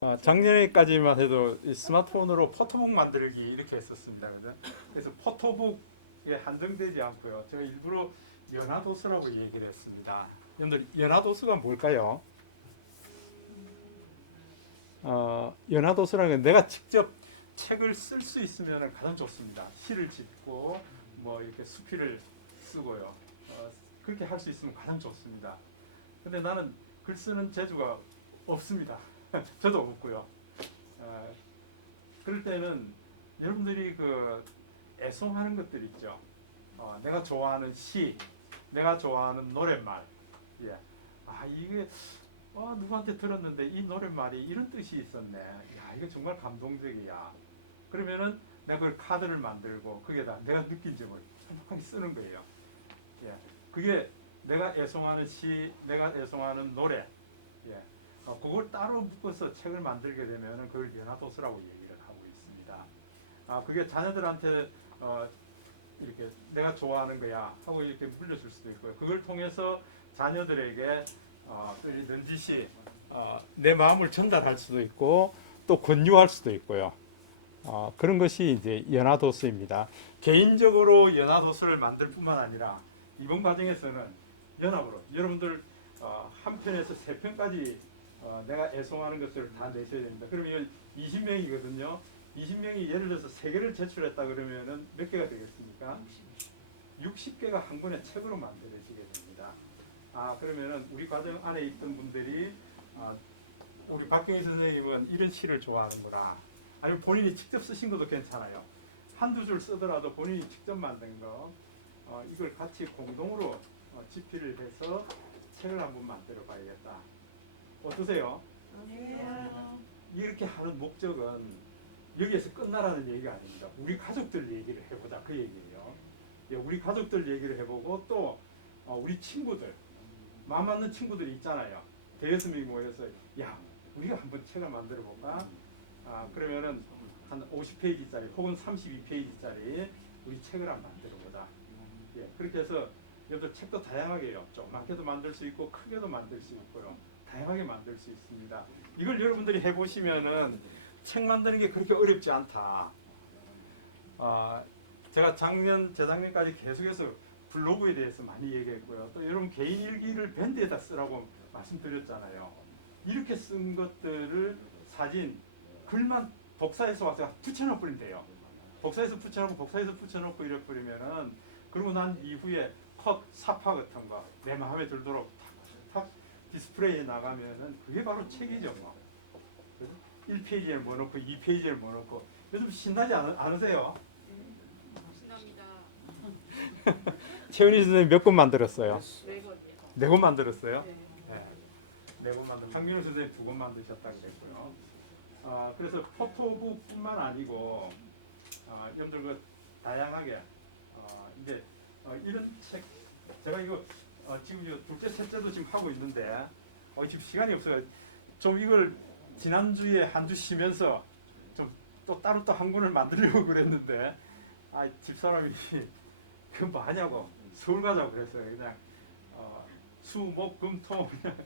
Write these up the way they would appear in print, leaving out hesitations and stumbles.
작년에까지만 해도 이 스마트폰으로 포토북 만들기 이렇게 했었습니다. 그래서 포토북에 한정되지 않고요. 제가 일부러 연화도서라고 얘기를 했습니다. 여러분들 연화도서가 뭘까요? 연화도서라는 건 내가 직접 책을 쓸 수 있으면 가장 좋습니다. 시를 짓고 뭐 이렇게 수필을 쓰고요. 그렇게 할 수 있으면 가장 좋습니다. 근데 나는 글 쓰는 재주가 없습니다. 저도 없고요. 그럴 때는 여러분들이 그 애송하는 것들 있죠. 내가 좋아하는 시, 내가 좋아하는 노랫말. 예. 이게 누구한테 들었는데 이 노랫말이 이런 뜻이 있었네. 야, 이거 정말 감동적이야. 그러면은 내가 그걸 카드를 만들고 거기에다 내가 느낀 점을 정확하게 쓰는 거예요. 예. 그게 내가 애송하는 시, 내가 애송하는 노래. 예. 그걸 따로 묶어서 책을 만들게 되면 그걸 연화도서라고 얘기를 하고 있습니다. 그게 자녀들한테 이렇게 내가 좋아하는 거야 하고 이렇게 물려줄 수도 있고요. 그걸 통해서 자녀들에게 넌지시 내 마음을 전달할 수도 있고 또 권유할 수도 있고요. 그런 것이 이제 연화도서입니다. 개인적으로 연화도서를 만들 뿐만 아니라 이번 과정에서는 연합으로 여러분들 한 편에서 세 편까지 내가 애송하는 것을 다 내셔야 됩니다. 그러면 20명이거든요. 20명이 예를 들어서 3개를 제출했다 그러면은 몇 개가 되겠습니까? 60개가 한 권의 책으로 만들어지게 됩니다. 그러면은 우리 과정 안에 있던 분들이 우리 박경희 선생님은 이런 시를 좋아하는구나. 아니면 본인이 직접 쓰신 것도 괜찮아요. 한두 줄 쓰더라도 본인이 직접 만든 거 이걸 같이 공동으로 집필을 해서 책을 한번 만들어 봐야겠다. 어떠세요? 이렇게 하는 목적은 여기에서 끝나라는 얘기가 아닙니다. 우리 가족들 얘기를 해보자 그 얘기예요. 예, 우리 가족들 얘기를 해보고 또 우리 친구들 마음 맞는 친구들이 있잖아요. 대여섯 명이 모여서 야 우리가 한번 책을 만들어 볼까? 그러면은 한 50페이지짜리 혹은 32페이지짜리 우리 책을 한번 만들어 보자. 예, 그렇게 해서 여러분들 책도 다양하게요. 조그맣게도 만들 수 있고 크게도 만들 수 있고요. 다양하게 만들 수 있습니다. 이걸 여러분들이 해보시면은 책 만드는 게 그렇게 어렵지 않다. 제가 재작년까지 계속해서 블로그에 대해서 많이 얘기했고요. 또 여러분 개인 일기를 밴드에다 쓰라고 말씀드렸잖아요. 이렇게 쓴 것들을 사진, 글만 복사해서 와서 붙여넣어 버리면 돼요. 복사해서 붙여놓고 이래 버리면은 그러고 난 이후에 컷, 사파 같은 거 내 마음에 들도록 탁 디스플레이에 나가면은 그게 바로 책이죠. 뭐. 1페이지에 뭐 넣고 2페이지에 뭐 넣고 요즘 신나지 않으세요? 신납니다. 최은희 선생님 몇 권 만들었어요? 4권이요. 4권 만들었어요? 네. 네. 4권 만들. 황민우 선생님 2권 만드셨다 그랬고요. 그래서 포토북뿐만 아니고 여러분들 그 다양하게 이제 이런 책 제가 이거 지금 둘째 셋째도 지금 하고 있는데 지금 시간이 없어요. 좀 이걸 지난주에 한 주 쉬면서 좀 또 따로 또 한 권을 만들려고 그랬는데 집사람이 그 뭐 하냐고 서울 가자고 그랬어요. 그냥 수, 목, 금, 토 그냥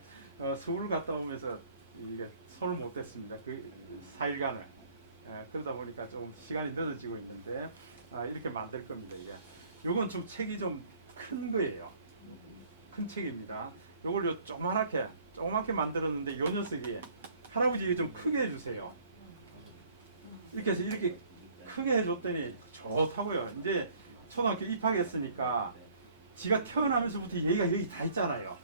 서울 갔다 오면서 이게 손을 못 댔습니다. 그 4일간을 그러다 보니까 좀 시간이 늦어지고 있는데 이렇게 만들 겁니다. 이게 요건 좀 책이 좀 큰 거예요. 큰 책입니다. 요걸 조그맣게 만들었는데 요 녀석이 할아버지 이게 좀 크게 해주세요. 이렇게 해서 이렇게 크게 해줬더니 좋다고요. 이제 초등학교 입학했으니까 지가 태어나면서부터 얘기가 여기 다 있잖아요.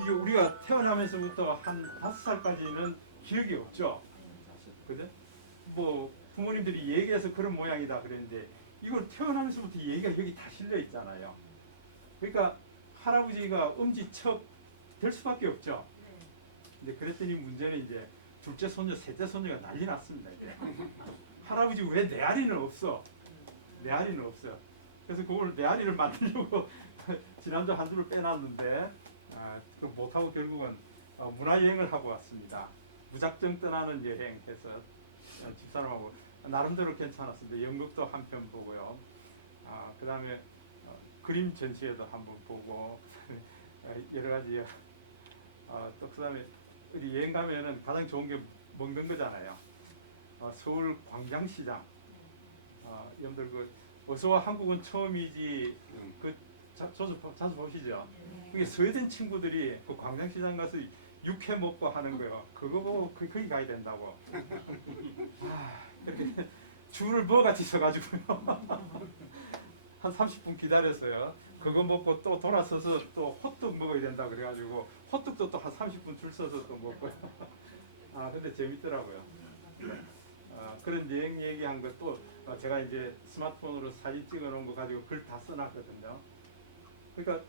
이게 우리가 태어나면서부터 한 5살까지는 기억이 없죠. 그죠? 뭐 부모님들이 얘기해서 그런 모양이다 그랬는데 이걸 태어나면서부터 얘기가 여기 다 실려 있잖아요. 그러니까 할아버지가 엄지척 될 수밖에 없죠. 근데 그랬더니 문제는 이제 둘째 손녀, 셋째 손녀가 난리 났습니다. 이제. 할아버지 왜 내 아리는 없어? 내 아리는 없어. 그래서 그걸 내 아리를 만들려고 지난주 한 줄을 빼놨는데 그 못하고 결국은 문화여행을 하고 왔습니다. 무작정 떠나는 여행 해서 집사람하고 나름대로 괜찮았습니다. 연극도 한 편 보고요. 그 다음에 그림 전시회도 한번 보고 여러 가지 또 그 다음에 어디 여행 가면은 가장 좋은 게 먹는 거잖아요. 서울 광장시장. 여러분들 그 어서와 한국은 처음이지 그 자주 보시죠. 그게 스웨덴 친구들이 그 광장시장 가서 육회 먹고 하는 거요. 그거 보고 거기 가야 된다고. 그렇게 줄을 뭐같이 서가지고요. 한 30분 기다렸어요. 그거 먹고 또 돌아서서 또 호떡 먹어야 된다 그래가지고 호떡도 또 한 30분 줄 서서 또 먹고요. 근데 재밌더라고요. 그런 여행 얘기한 것도 제가 이제 스마트폰으로 사진 찍어 놓은 거 가지고 글 다 써놨거든요. 그러니까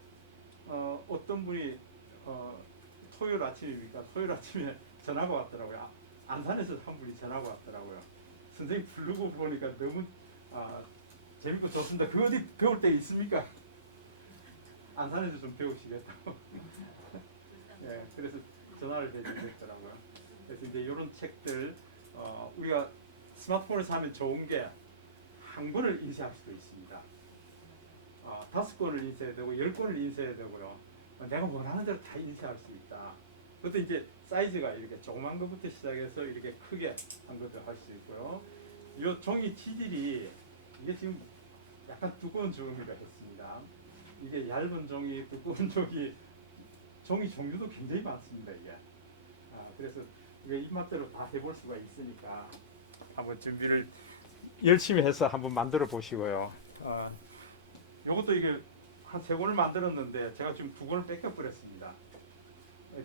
어떤 분이 토요일 아침입니까? 토요일 아침에 전화가 왔더라고요. 안산에서 한 분이 전화가 왔더라고요. 선생님 부르고 보니까 너무 재밌고 좋습니다. 그 어디 배울 때 있습니까? 안산에서 좀 배우시겠다고. 예, 그래서 전화를 해주셨더라고요. 그래서 이제 이런 책들 우리가 스마트폰을 사면 좋은 게 한 권을 인쇄할 수도 있습니다. 5권을 인쇄해야 되고 10권을 인쇄해야 되고요. 내가 원하는 대로 다 인쇄할 수 있다. 그것도 이제 사이즈가 이렇게 조그만 것부터 시작해서 이렇게 크게 한 것도 할 수 있고요. 이 종이 지질이 이게 지금 약간 두꺼운 종이가 있습니다. 이게 얇은 종이, 두꺼운 종이, 종이 종류도 굉장히 많습니다. 이게. 그래서 이게 입맛대로 다 해볼 수가 있으니까 한번 준비를 열심히 해서 한번 만들어 보시고요. 요것도 이게 한 3권을 만들었는데 제가 지금 2권을 뺏겨 버렸습니다.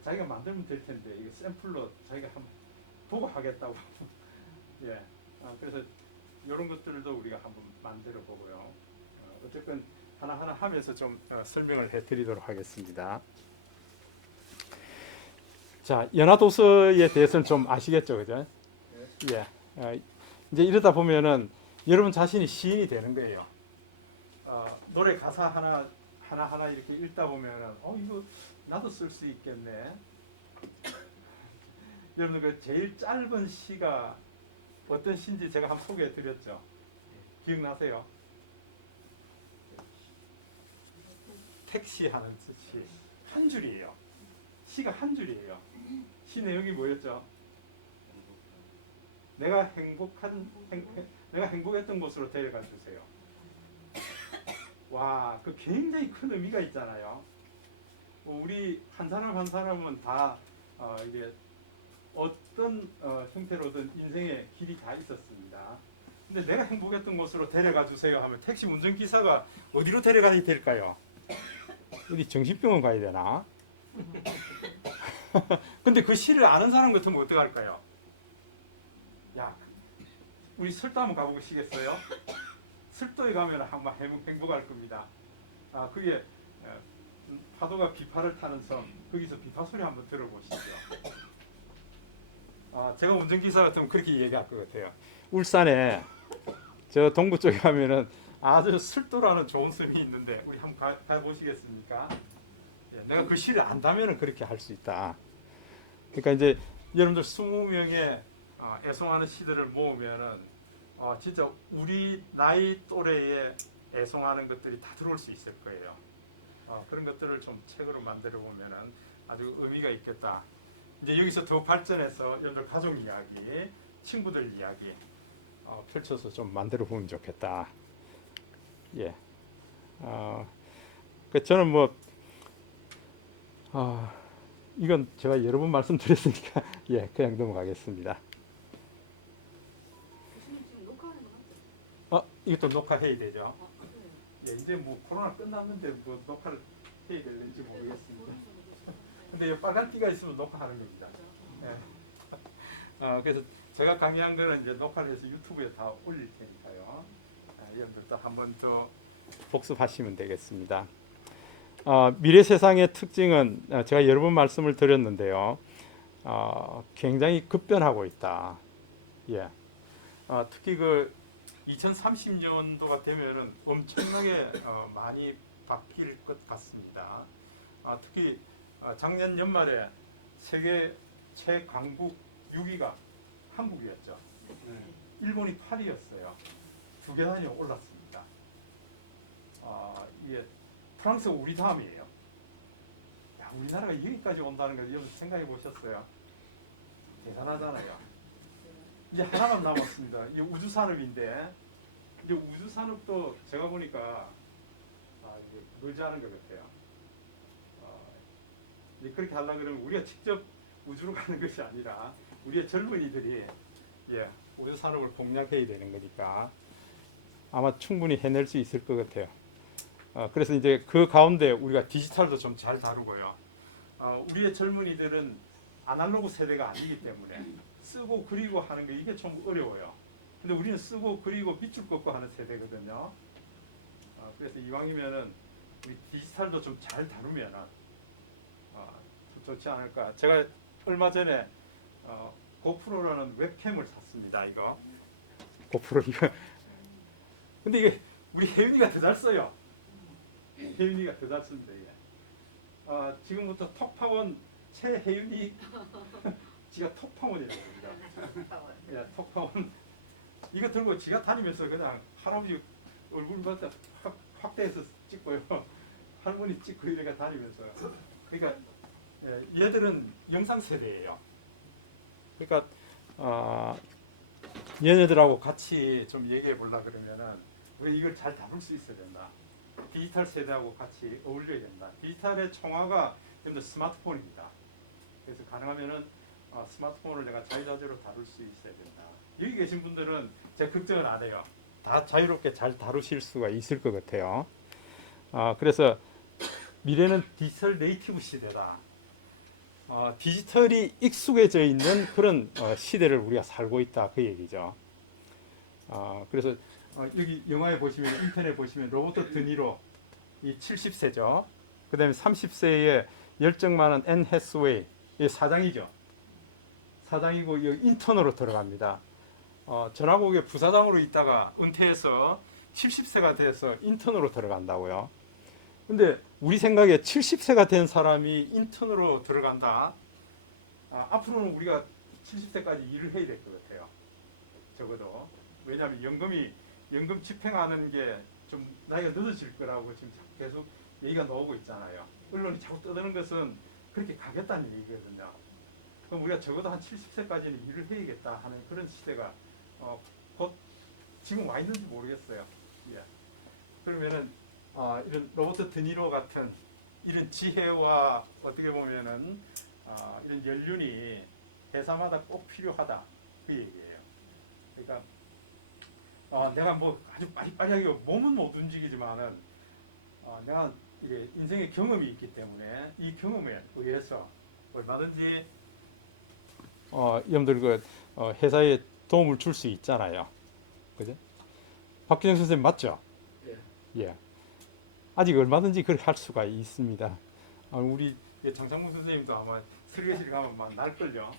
자기가 만들면 될 텐데 이게 샘플로 자기가 한번 보고 하겠다고. 예. 그래서 이런 것들도 우리가 한번 만들어 보고요. 어쨌든 하나하나 하면서 좀 설명을 해드리도록 하겠습니다. 자, 연화도서에 대해서는 좀 아시겠죠, 그죠? 예. 이제 이러다 보면은 여러분 자신이 시인이 되는 거예요. 노래 가사 하나 이렇게 읽다 보면은 이거 나도 쓸 수 있겠네. 여러분 그 제일 짧은 시가 어떤 시인지 제가 한번 소개해 드렸죠. 기억나세요? 택시 하는 시. 한 줄이에요. 시가 한 줄이에요. 시 내용이 뭐였죠? 내가 행복했던 곳으로 데려가 주세요. 와, 그 굉장히 큰 의미가 있잖아요. 우리 한 사람 한 사람은 다 이게 어떤 형태로든 인생의 길이 다 있었습니다. 근데 내가 행복했던 곳으로 데려가 주세요 하면 택시 운전기사가 어디로 데려가야 될까요? 어디 정신병원 가야 되나? 근데 그 시를 아는 사람 같으면 어떡할까요? 야, 우리 설도 한번 가보시겠어요? 설도에 가면 한번 행복할 겁니다. 그게 파도가 비파를 타는 섬, 거기서 비파 소리 한번 들어보시죠. 제가 운전기사 같으면 그렇게 얘기할 것 같아요. 울산에 저 동부 쪽에 가면은 아주 설도라는 좋은 섬이 있는데 우리 한번 가보시겠습니까? 예, 내가 그 시를 안다면 그렇게 할 수 있다. 그러니까 이제 여러분들 20명의 애송하는 시들을 모으면은 진짜 우리 나이 또래에 애송하는 것들이 다 들어올 수 있을 거예요. 그런 것들을 좀 책으로 만들어 보면은 아주 의미가 있겠다. 이제 여기서 더 발전해서 여러분들 가족 이야기, 친구들 이야기 펼쳐서 좀 만들어 보면 좋겠다. 예. 저는 뭐 이건 제가 여러 번 말씀드렸으니까 예, 그냥 넘어가겠습니다. 교수님 지금 녹화하는 거 맞죠? 이것도 녹화해야 되죠. 네. 예, 이제 뭐 코로나 끝났는데 뭐 녹화를 해야 될는지 모르겠습니다. 근데 이 빨간 띠가 있으면 녹화하는 겁니다. 예. 그래서 제가 강의한 거는 이제 녹화를 해서 유튜브에 다 올릴 테니까요. 여러분들도 한번 더 복습하시면 되겠습니다. 미래 세상의 특징은 제가 여러 번 말씀을 드렸는데요. 굉장히 급변하고 있다. 예. 특히 그 2030년도가 되면은 엄청나게 많이 바뀔 것 같습니다. 특히 작년 연말에 세계 최강국 6위가 한국이었죠. 일본이 8위였어요. 2계단이 올랐습니다. 이게 프랑스가 우리 다음이에요. 야, 우리나라가 여기까지 온다는 걸 여러분 생각해 보셨어요? 대단하잖아요. 이제 하나만 남았습니다. 이 우주 산업인데 이제 우주 산업도 제가 보니까 이제 그러지 않은 것 같아요. 이제 그렇게 하려고 그러면 우리가 직접 우주로 가는 것이 아니라 우리의 젊은이들이 우주 산업을 공략해야 되는 거니까 아마 충분히 해낼 수 있을 것 같아요. 그래서 이제 그 가운데 우리가 디지털도 좀 잘 다루고요. 우리의 젊은이들은 아날로그 세대가 아니기 때문에 쓰고 그리고 하는 게 이게 좀 어려워요. 근데 우리는 쓰고 그리고 밑줄 긋고 하는 세대거든요. 그래서 이왕이면은 우리 디지털도 좀 잘 다루면은 좀 좋지 않을까. 제가 얼마 전에 고프로라는 웹캠을 샀습니다. 이거 고프로 이거. 근데 이게 우리 혜윤이가 더 잘 써요. 혜윤이가 더 잘 씁니다. 이게. 지금부터 톡파원 최혜윤이 지가 톡파원이라고 합니다. 톡파원 이거 들고 지가 다니면서 그냥 할아버지 얼굴 갖다 확대해서 찍고요. 할머니 찍고 이렇게 다니면서. 그러니까 얘들은 영상 세대예요. 그러니까 얘네들하고 같이 좀 얘기해 보려 그러면은 왜 이걸 잘 다룰 수 있어야 된다. 디지털 세대하고 같이 어울려야 된다. 디지털의 총화가 좀 스마트폰입니다. 그래서 가능하면은 스마트폰을 내가 자유자재로 다룰 수 있어야 된다. 여기 계신 분들은 제가 걱정을 안 해요. 다 자유롭게 잘 다루실 수가 있을 것 같아요. 그래서 미래는 디지털 네이티브 시대다. 디지털이 익숙해져 있는 그런 시대를 우리가 살고 있다 그 얘기죠. 그래서 여기 영화에 보시면 인터넷 보시면 로버트 드니로 이 70세죠. 그다음에 30세의 열정 많은 앤 해스웨이 이 사장이죠. 사장이고 여기 인턴으로 들어갑니다. 전화국의 부사장으로 있다가 은퇴해서 70세가 돼서 인턴으로 들어간다고요. 근데 우리 생각에 70세가 된 사람이 인턴으로 들어간다. 앞으로는 우리가 70세까지 일을 해야 될 것 같아요. 적어도. 왜냐하면 연금 집행하는 게 좀 나이가 늦어질 거라고 지금 계속 얘기가 나오고 있잖아요. 언론이 자꾸 떠드는 것은 그렇게 가겠다는 얘기거든요. 그럼 우리가 적어도 한 70세까지는 일을 해야겠다 하는 그런 시대가 곧 지금 와 있는지 모르겠어요. 예. 그러면은 이런 로버트 드니로 같은 이런 지혜와 어떻게 보면은 이런 연륜이 대사마다 꼭 필요하다 그 얘기예요. 그러니까 내가 뭐 아주 빠리빠리하게 몸은 못 움직이지만은 내가 이게 인생의 경험이 있기 때문에 이 경험에 의해서 얼마든지 여러분들 그 회사에 도움을 줄 수 있잖아요. 그죠? 박준영 선생님 맞죠? 예. 아직 얼마든지 그렇게 할 수가 있습니다. 우리 장창문 선생님도 아마 설교실 가면 막 날걸요.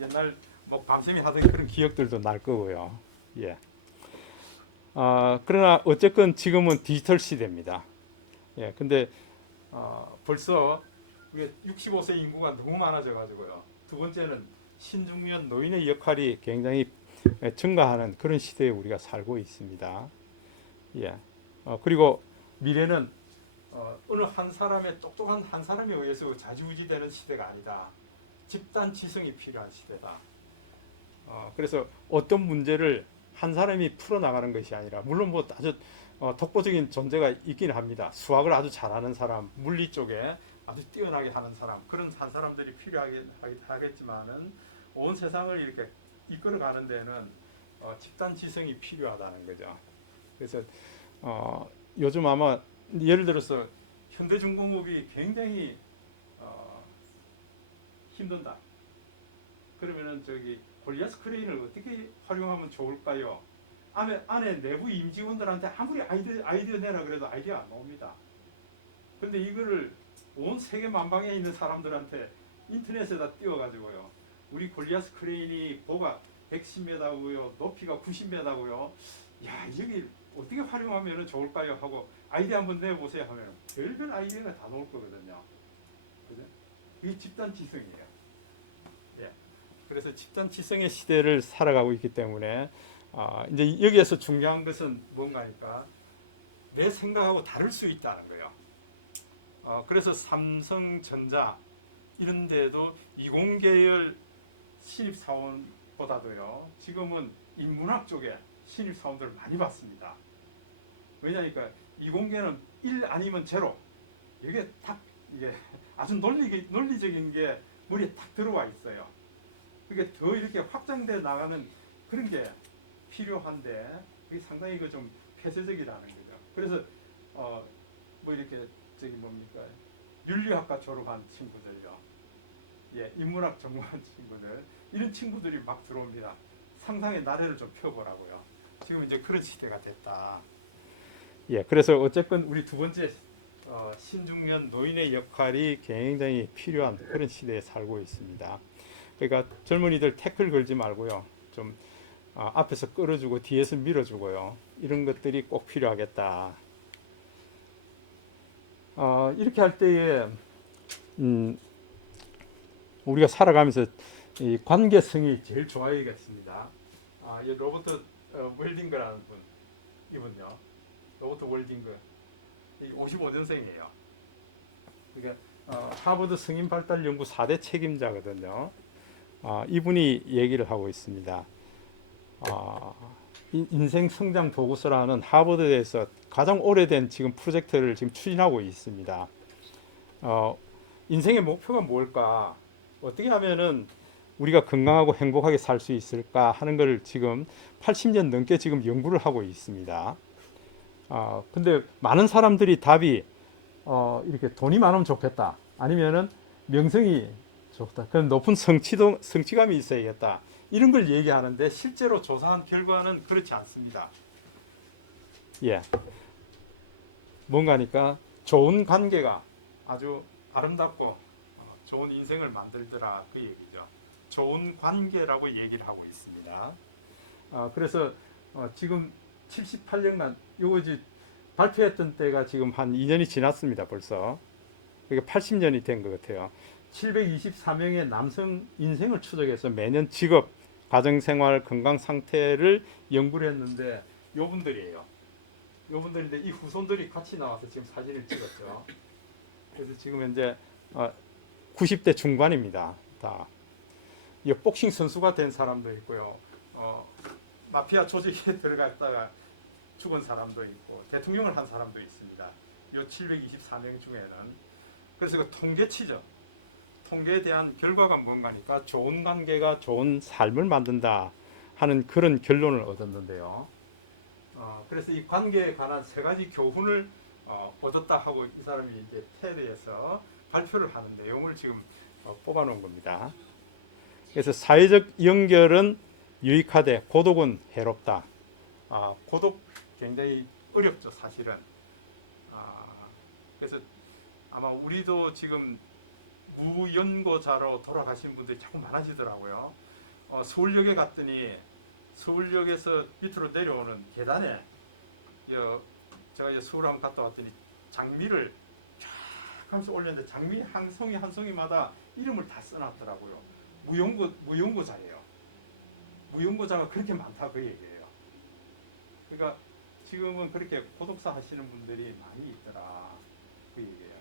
옛날 뭐 밤샘이 하던 그런 기억들도 날 거고요. 예. 그러나 어쨌건 지금은 디지털 시대입니다. 예. 근데 벌써 우리 65세 인구가 너무 많아져 가지고요. 두 번째는 신중년 노인의 역할이 굉장히 증가하는 그런 시대에 우리가 살고 있습니다. 예. 그리고 미래는 어느 한 사람의 똑똑한 한 사람에 의해서 좌지우지되는 시대가 아니다. 집단 지성이 필요한 시대다. 그래서 어떤 문제를 한 사람이 풀어나가는 것이 아니라 물론 뭐 아주 독보적인 존재가 있긴 합니다. 수학을 아주 잘하는 사람, 물리 쪽에 아주 뛰어나게 하는 사람 그런 한 사람들이 필요하겠지만은 온 세상을 이렇게 이끌어가는 데는 집단 지성이 필요하다는 거죠. 그래서 요즘 아마 예를 들어서 현대중공업이 굉장히 힘든다. 그러면은 골리아스 크레인을 어떻게 활용하면 좋을까요? 안에 내부 임직원들한테 아무리 아이디어 내라 그래도 아이디어 안 나옵니다. 근데 이거를 온 세계 만방에 있는 사람들한테 인터넷에다 띄워가지고요. 우리 골리아스 크레인이 보가 110m고요. 높이가 90m고요. 야, 여기 어떻게 활용하면 좋을까요? 하고 아이디어 한번 내보세요 하면 별별 아이디어가 다 나올 거거든요. 그죠? 이게 집단 지성이에요. 예. 그래서 집단 지성의 시대를 살아가고 있기 때문에 이제 여기에서 중요한 것은 뭔가니까 내 생각하고 다를 수 있다는 거예요. 그래서 삼성전자 이런 데도 이공계열 신입사원보다도요 지금은 인문학 쪽에 신입사원들을 많이 받습니다. 왜냐니까 이공계는 1 아니면 제로. 이게 딱 이게 아주 논리적인 게 머리에 딱 들어와 있어요. 그게 더 이렇게 확장돼 나가는 그런 게 필요한데 그게 상당히 그 좀 폐쇄적이라는 거죠. 그래서 뭐 이렇게 저기 뭡니까 윤리학과 졸업한 친구들요, 예, 인문학 전공한 친구들 이런 친구들이 막 들어옵니다. 상상의 나래를 좀 펴보라고요. 지금 이제 그런 시대가 됐다. 예, 그래서 어쨌건 우리 두 번째 신중년 노인의 역할이 굉장히 필요한 그런 시대에 살고 있습니다. 그러니까 젊은이들 태클 걸지 말고요, 좀 앞에서 끌어주고 뒤에서 밀어주고요, 이런 것들이 꼭 필요하겠다. 이렇게 할 때에 우리가 살아가면서 이 관계성이 제일 좋아야겠습니다. 이 로버트 월딩거라는 분, 이분요, 로버트 월딩거, 55년생이에요. 그러니까 하버드 성인 발달 연구 4대 책임자거든요. 이분이 얘기를 하고 있습니다. 인생 성장 보고서라는 하버드에서 가장 오래된 지금 프로젝트를 지금 추진하고 있습니다. 인생의 목표가 뭘까? 어떻게 하면은 우리가 건강하고 행복하게 살 수 있을까 하는 걸 지금 80년 넘게 지금 연구를 하고 있습니다. 근데 많은 사람들이 답이 이렇게 돈이 많으면 좋겠다, 아니면은 명성이 좋다, 그런 높은 성취감이 있어야겠다, 이런 걸 얘기하는데 실제로 조사한 결과는 그렇지 않습니다. 예, 뭔가니까 좋은 관계가 아주 아름답고 좋은 인생을 만들더라, 그 얘기죠. 좋은 관계라고 얘기를 하고 있습니다. 그래서 지금 78년간 요거 이제 발표했던 때가 지금 한 2년이 지났습니다. 벌써. 그게 80년이 된 것 같아요. 724명의 남성 인생을 추적해서 매년 직업, 가정생활, 건강 상태를 연구를 했는데 요분들이에요. 요분들인데 이 후손들이 같이 나와서 지금 사진을 찍었죠. 그래서 지금 현재 90대 중반입니다. 다. 이 복싱 선수가 된 사람도 있고요. 마피아 조직에 들어갔다가 죽은 사람도 있고 대통령을 한 사람도 있습니다. 이 724명 중에는. 그래서 그 통계치죠. 통계에 대한 결과가 뭔가니까 좋은 관계가 좋은 삶을 만든다 하는 그런 결론을 얻었는데요. 그래서 이 관계에 관한 3가지 교훈을 얻었다 하고 이 사람이 이제 테드에서 발표를 하는 내용을 지금 뽑아놓은 겁니다. 그래서 사회적 연결은 유익하되 고독은 해롭다. 고독 굉장히 어렵죠, 사실은. 그래서 아마 우리도 지금 무연고자로 돌아가신 분들이 자꾸 많아지더라고요. 서울역에 갔더니 서울역에서 밑으로 내려오는 계단에 제가 이제 서울 한번 갔다 왔더니 장미를 쫙 하면서 올렸는데 장미 한 송이 한 송이마다 이름을 다 써놨더라고요. 무연고자예요. 무연고자가 그렇게 많다, 그 얘기예요. 그러니까 지금은 그렇게 고독사 하시는 분들이 많이 있더라, 그 얘기예요.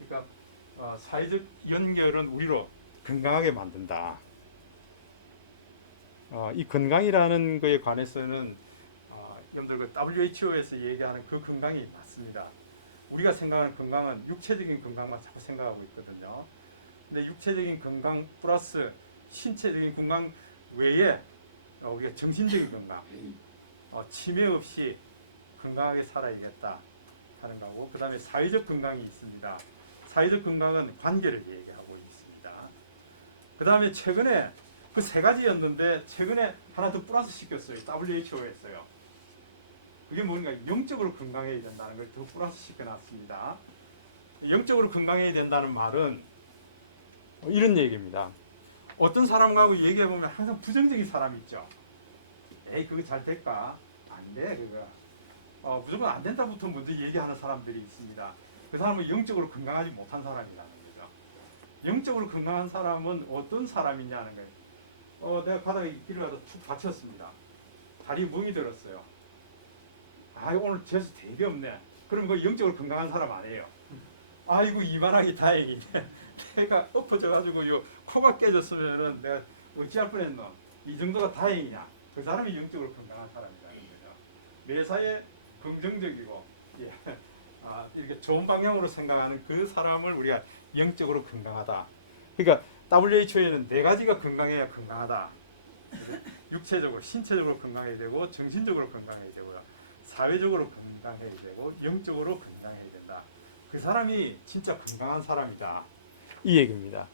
그러니까 사회적 연결은 우리로 건강하게 만든다. 이 건강이라는 것에 관해서는 여러분들 그 WHO에서 얘기하는 그 건강이 맞습니다. 우리가 생각하는 건강은 육체적인 건강만 자꾸 생각하고 있거든요. 근데 육체적인 건강 플러스 신체적인 건강 외에 우리가 정신적인 건강, 치매 없이 건강하게 살아야겠다 하는 거고, 그 다음에 사회적 건강이 있습니다. 사회적 건강은 관계를 얘기하고 있습니다. 그 다음에 최근에 그 3가지였는데 최근에 하나 더 플러스 시켰어요. WHO에서요. 그게 뭔가 영적으로 건강해야 된다는 걸 더 플러스 시켜놨습니다. 영적으로 건강해야 된다는 말은 이런 얘기입니다. 어떤 사람하고 얘기해보면 항상 부정적인 사람이 있죠. 에이, 그거 잘 될까? 안 돼, 그거. 무조건 안 된다부터 먼저 얘기하는 사람들이 있습니다. 그 사람은 영적으로 건강하지 못한 사람이라는 거죠. 영적으로 건강한 사람은 어떤 사람이냐는 거예요. 내가 바닥에 길을 가다 툭 다쳤습니다. 다리 멍이 들었어요. 오늘 재수 되게 없네. 그럼 그 영적으로 건강한 사람 아니에요. 아이고, 이만하기 다행이네. 내가 엎어져가지고 요 코가 깨졌으면은 내가 어찌할 뻔했노? 이 정도가 다행이냐? 그 사람이 영적으로 건강한 사람이라는 거죠. 매사에 긍정적이고 예. 이렇게 좋은 방향으로 생각하는 그 사람을 우리가 영적으로 건강하다. 그러니까 WHO에는 네 가지가 건강해야 건강하다. 육체적으로, 신체적으로 건강해야 되고, 정신적으로 건강해야 되고요. 사회적으로 건강해야 되고, 영적으로 건강해야 된다. 그 사람이 진짜 건강한 사람이다. 이 얘기입니다.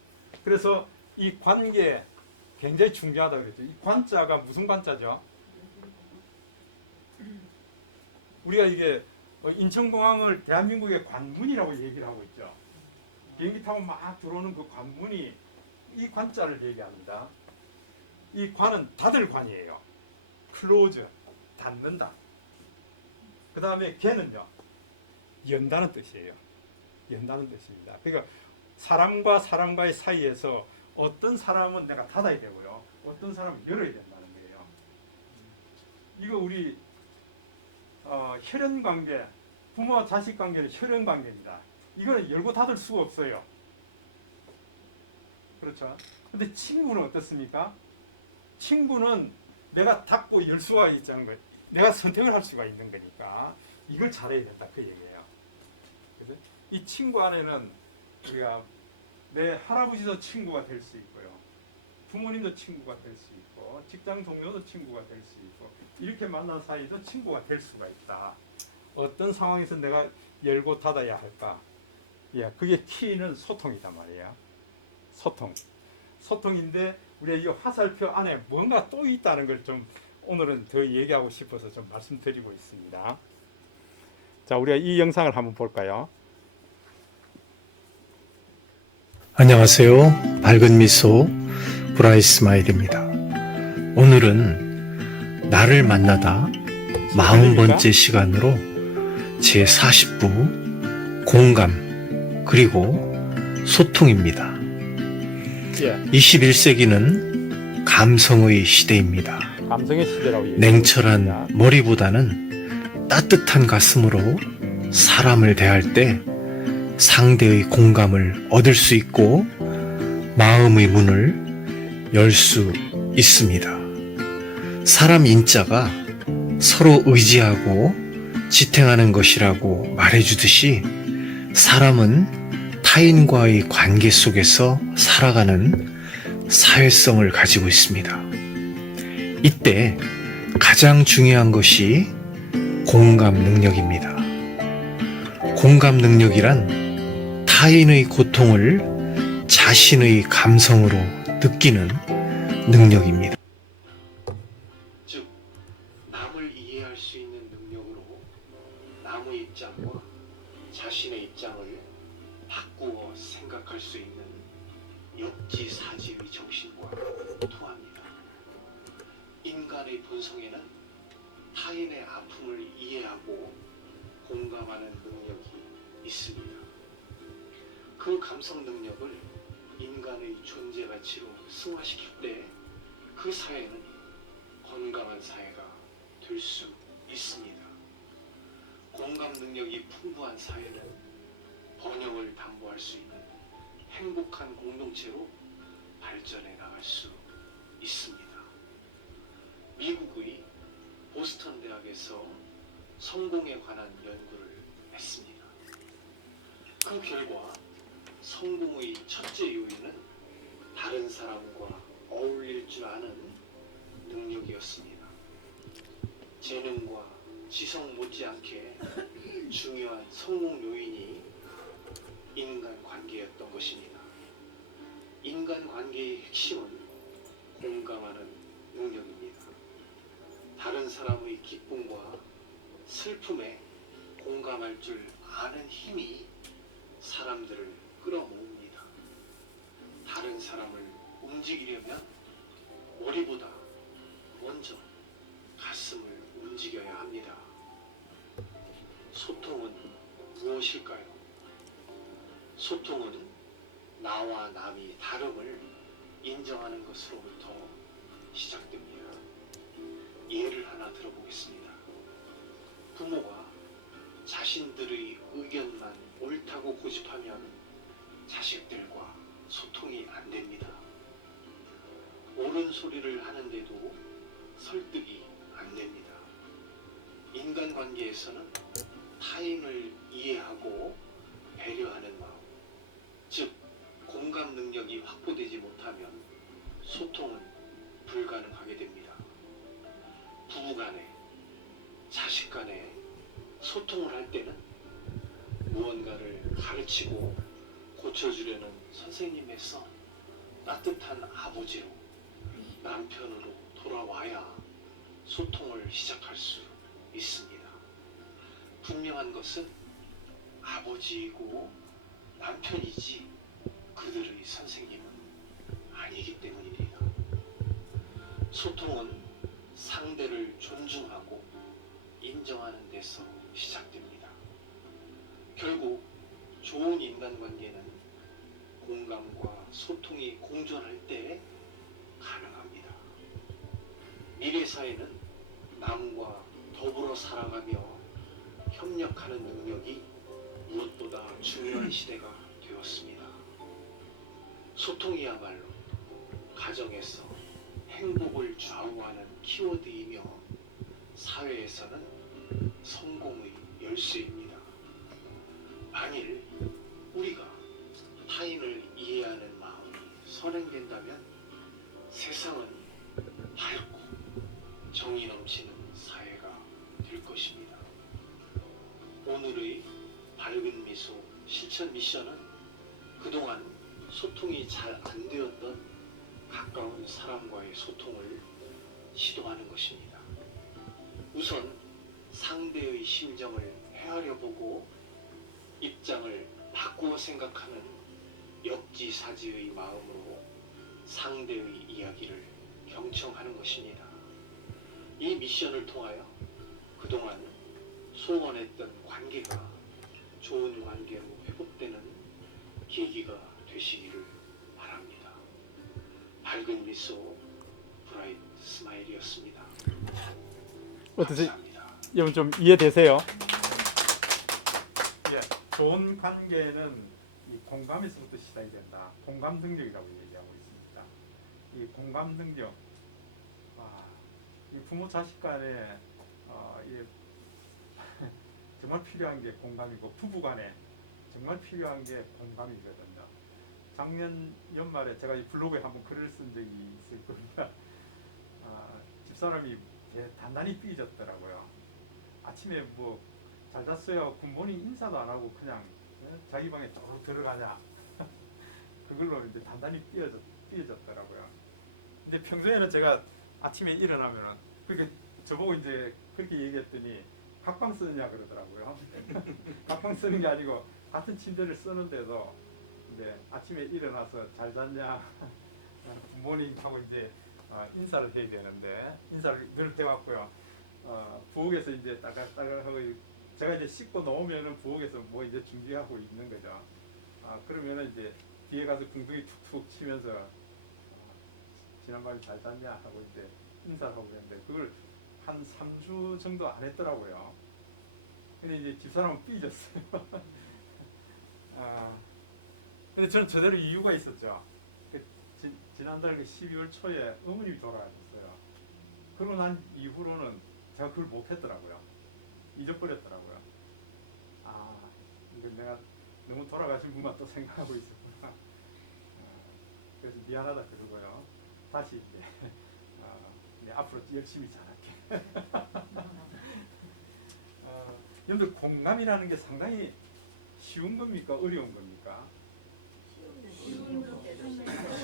그래서 이 관계 굉장히 중요하다 그랬죠. 이 관자가 무슨 관자죠? 우리가 이게 인천공항을 대한민국의 관문이라고 얘기를 하고 있죠. 비행기 타고 막 들어오는 그 관문이 이 관자를 얘기합니다. 이 관은 닫을 관이에요. close, 닫는다. 그 다음에 개는요, 연다는 뜻이에요. 연다는 뜻입니다. 그러니까 사람과 사람과의 사이에서 어떤 사람은 내가 닫아야 되고요, 어떤 사람은 열어야 된다는 거예요. 이거 우리 혈연 관계, 부모와 자식 관계는 혈연 관계입니다. 이거는 열고 닫을 수가 없어요. 그렇죠? 근데 친구는 어떻습니까? 친구는 내가 닫고 열 수가 있다는 거예요. 내가 선택을 할 수가 있는 거니까 이걸 잘해야 된다 그 얘기예요. 그래서 이 친구 안에는 우리가 내 할아버지도 친구가 될 수 있고요, 부모님도 친구가 될 수 있고, 직장 동료도 친구가 될 수 있고, 이렇게 만난 사이도 친구가 될 수가 있다. 어떤 상황에서 내가 열고 닫아야 할까? 예, 그게 키는 소통이단 말이에요. 소통인데 우리가 이 화살표 안에 뭔가 또 있다는 걸 좀 오늘은 더 얘기하고 싶어서 좀 말씀드리고 있습니다. 자, 우리가 이 영상을 한번 볼까요? 안녕하세요. 밝은 미소 브라이스마일입니다. 오늘은 나를 만나다 40번째 시간으로 제 40부 공감 그리고 소통입니다. 21세기는 감성의 시대입니다. 감성의 시대라고 냉철한 머리보다는 따뜻한 가슴으로 사람을 대할 때 상대의 공감을 얻을 수 있고 마음의 문을 열 수 있습니다. 사람 인자가 서로 의지하고 지탱하는 것이라고 말해주듯이 사람은 타인과의 관계 속에서 살아가는 사회성을 가지고 있습니다. 이때 가장 중요한 것이 공감 능력입니다. 공감 능력이란 타인의 고통을 자신의 감성으로 느끼는 능력입니다. 즉, 남을 이해할 수 있는 능력으로 남의 입장과 자신의 입장을 바꾸어 생각할 수 있는 역지사지의 정신과 통합니다. 인간의 본성에는 타인의 아픔을 이해하고 공감하는 능력이 있습니다. 그 감성 능력을 인간의 존재 가치로 승화시킬 때 그 사회는 건강한 사회가 될 수 있습니다. 공감 능력이 풍부한 사회는 번영을 담보할 수 있는 행복한 공동체로 발전해 나갈 수 있습니다. 미국의 보스턴 대학에서 성공에 관한 연구를 했습니다. 그 결과 성공의 첫째 요인은 다른 사람과 어울릴 줄 아는 능력이었습니다. 재능과 지성 못지않게 중요한 성공 요인이 인간관계였던 것입니다. 인간관계의 핵심은 공감하는 능력입니다. 다른 사람의 기쁨과 슬픔에 공감할 줄 아는 힘이 사람들을 끌어모읍니다. 다른 사람을 움직이려면 머리보다 먼저 가슴을 움직여야 합니다. 소통은 무엇일까요? 소통은 나와 남이 다름을 인정하는 것으로부터 시작됩니다. 예를 하나 들어보겠습니다. 부모가 자신들의 의견만 옳다고 고집하면 자식들과 소통이 안 됩니다. 옳은 소리를 하는데도 설득이 안 됩니다. 인간관계에서는 타인을 이해하고 배려하는 마음, 즉 공감 능력이 확보되지 못하면 소통은 불가능하게 됩니다. 부부간에, 자식간에 소통을 할 때는 무언가를 가르치고 고쳐주려는 선생님에서 따뜻한 아버지로, 남편으로 돌아와야 소통을 시작할 수 있습니다. 분명한 것은 아버지이고 남편이지 그들의 선생님은 아니기 때문입니다. 소통은 상대를 존중하고 인정하는 데서 시작됩니다. 결국 좋은 인간관계는 공감과 소통이 공존할 때 가능합니다. 미래 사회는 남과 더불어 살아가며 협력하는 능력이 무엇보다 중요한 시대가 되었습니다. 소통이야말로 가정에서 행복을 좌우하는 키워드이며 사회에서는 성공의 열쇠입니다. 만일 우리가 타인을 이해하는 마음이 선행된다면 세상은 밝고 정의 넘치는 사회가 될 것입니다. 오늘의 밝은 미소 실천 미션은 그동안 소통이 잘 안 되었던 가까운 사람과의 소통을 시도하는 것입니다. 우선 상대의 심정을 헤아려보고 입장을 바꾸어 생각하는 역지사지의 마음으로 상대의 이야기를 경청하는 것입니다. 이 미션을 통하여 그동안 소원했던 관계가 좋은 관계로 회복되는 계기가 되시기를 바랍니다. 밝은 미소 브라이트 스마일이었습니다. 어떠세요? 감사합니다. 여러분 좀 이해되세요? 예, 좋은 관계는 이 공감에서부터 시작이 된다. 공감 능력이라고 얘기하고 있습니다. 이 공감 능력, 이 부모 자식 간에 이 정말 필요한 게 공감이고 부부 간에 정말 필요한 게 공감이거든요. 작년 연말에 제가 이 블로그에 한번 글을 쓴 적이 있을 겁니다. 집사람이 단단히 삐졌더라고요. 아침에 뭐 잘 잤어요. 굿모닝 인사도 안 하고 그냥 자기 방에 쪼르륵 들어가자. 그걸로 이제 단단히 삐어졌더라고요. 근데 평소에는 제가 아침에 일어나면은 그러니까 저보고 이제 그렇게 얘기했더니 각방 쓰느냐 그러더라고요. 각방 쓰는 게 아니고 같은 침대를 쓰는데도 이제 아침에 일어나서 잘 잤냐 굿모닝 하고 이제 인사를 해야 되는데 인사를 늘 해왔고요. 부엌에서 이제 따글따글하고 제가 이제 씻고 나오면은 부엌에서 뭐 이제 준비하고 있는 거죠. 그러면은 이제 뒤에 가서 궁둥이 툭툭 치면서 지난밤에 잘 잤냐 하고 이제 인사를 하고 있는데 그걸 한 3주 정도 안 했더라고요. 근데 이제 집사람은 삐졌어요. 근데 저는 저대로 이유가 있었죠. 지난달 12월 초에 어머님이 돌아가셨어요. 그러고 난 이후로는 제가 그걸 못했더라고요. 잊어버렸더라고요. 이거 내가 너무 돌아가신 분만 또 생각하고 있었구나. 그래서 미안하다 그러고요. 다시 이제 앞으로 열심히 잘할게. 여러분들 공감이라는 게 상당히 쉬운 겁니까? 어려운 겁니까?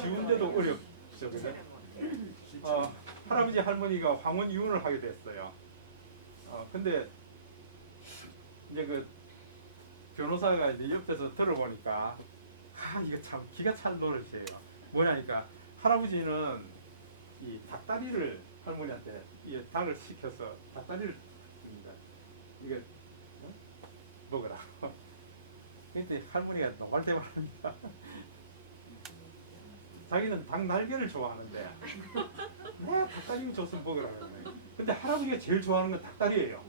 쉬운데도 어렵죠. 그죠? 할아버지 할머니가 황혼 이혼을 하게 됐어요. 근데 이제 그 변호사가 이제 옆에서 들어보니까 이거 참 기가 찬 노릇이에요. 뭐냐니까 할아버지는 이 닭다리를 할머니한테 이 닭을 시켜서 닭다리를 줍니다. 이거 먹으라. 근데 할머니가 노발대발 합니다. 자기는 닭 날개를 좋아하는데 내가 닭다리 줬으면 먹으라 그러네. 근데 할아버지가 제일 좋아하는 건 닭다리예요.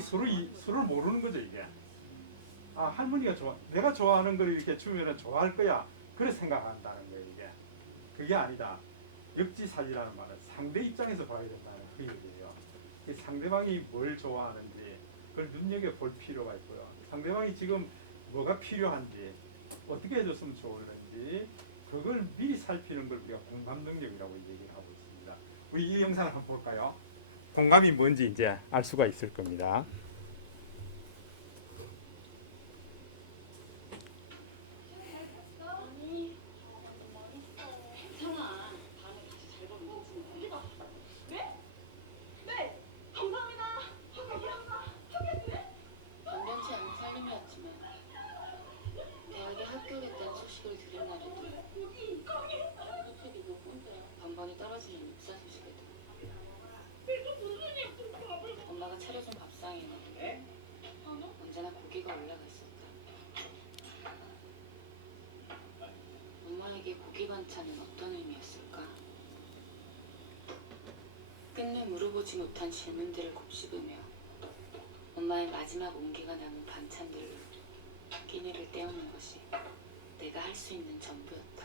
서로 모르는 거죠 이게. 할머니가 내가 좋아하는 걸 이렇게 주면은 좋아할 거야. 그래 생각한다는 거예요 이게. 그게 아니다. 역지사지라는 말은 상대 입장에서 봐야 된다는 그 얘기예요. 이 상대방이 뭘 좋아하는지 그걸 눈여겨볼 필요가 있고요. 상대방이 지금 뭐가 필요한지 어떻게 해줬으면 좋을는지 그걸 미리 살피는 걸 우리가 공감 능력이라고 얘기를 하고 있습니다. 우리 이 영상을 한번 볼까요? 공감이 뭔지 이제 알 수가 있을 겁니다. 괜찮아. 다음에 다시 잘 보면 되지. 네? 네. 감사합니다. 완전치 않은 살림이었지만 대학에 합격했다는 소식을 들은 날에도 호텔이 반반이 떨어지는 입사 소식에도 엄마가 차려준 밥상에는 언제나 고기가 올라가 있었다. 엄마에게 고기 반찬은 어떤 의미였을까? 끝내 물어보지 못한 질문들을 곱씹으며 엄마의 마지막 온기가 남은 반찬들로 끼니를 때우는 것이 내가 할 수 있는 전부였다.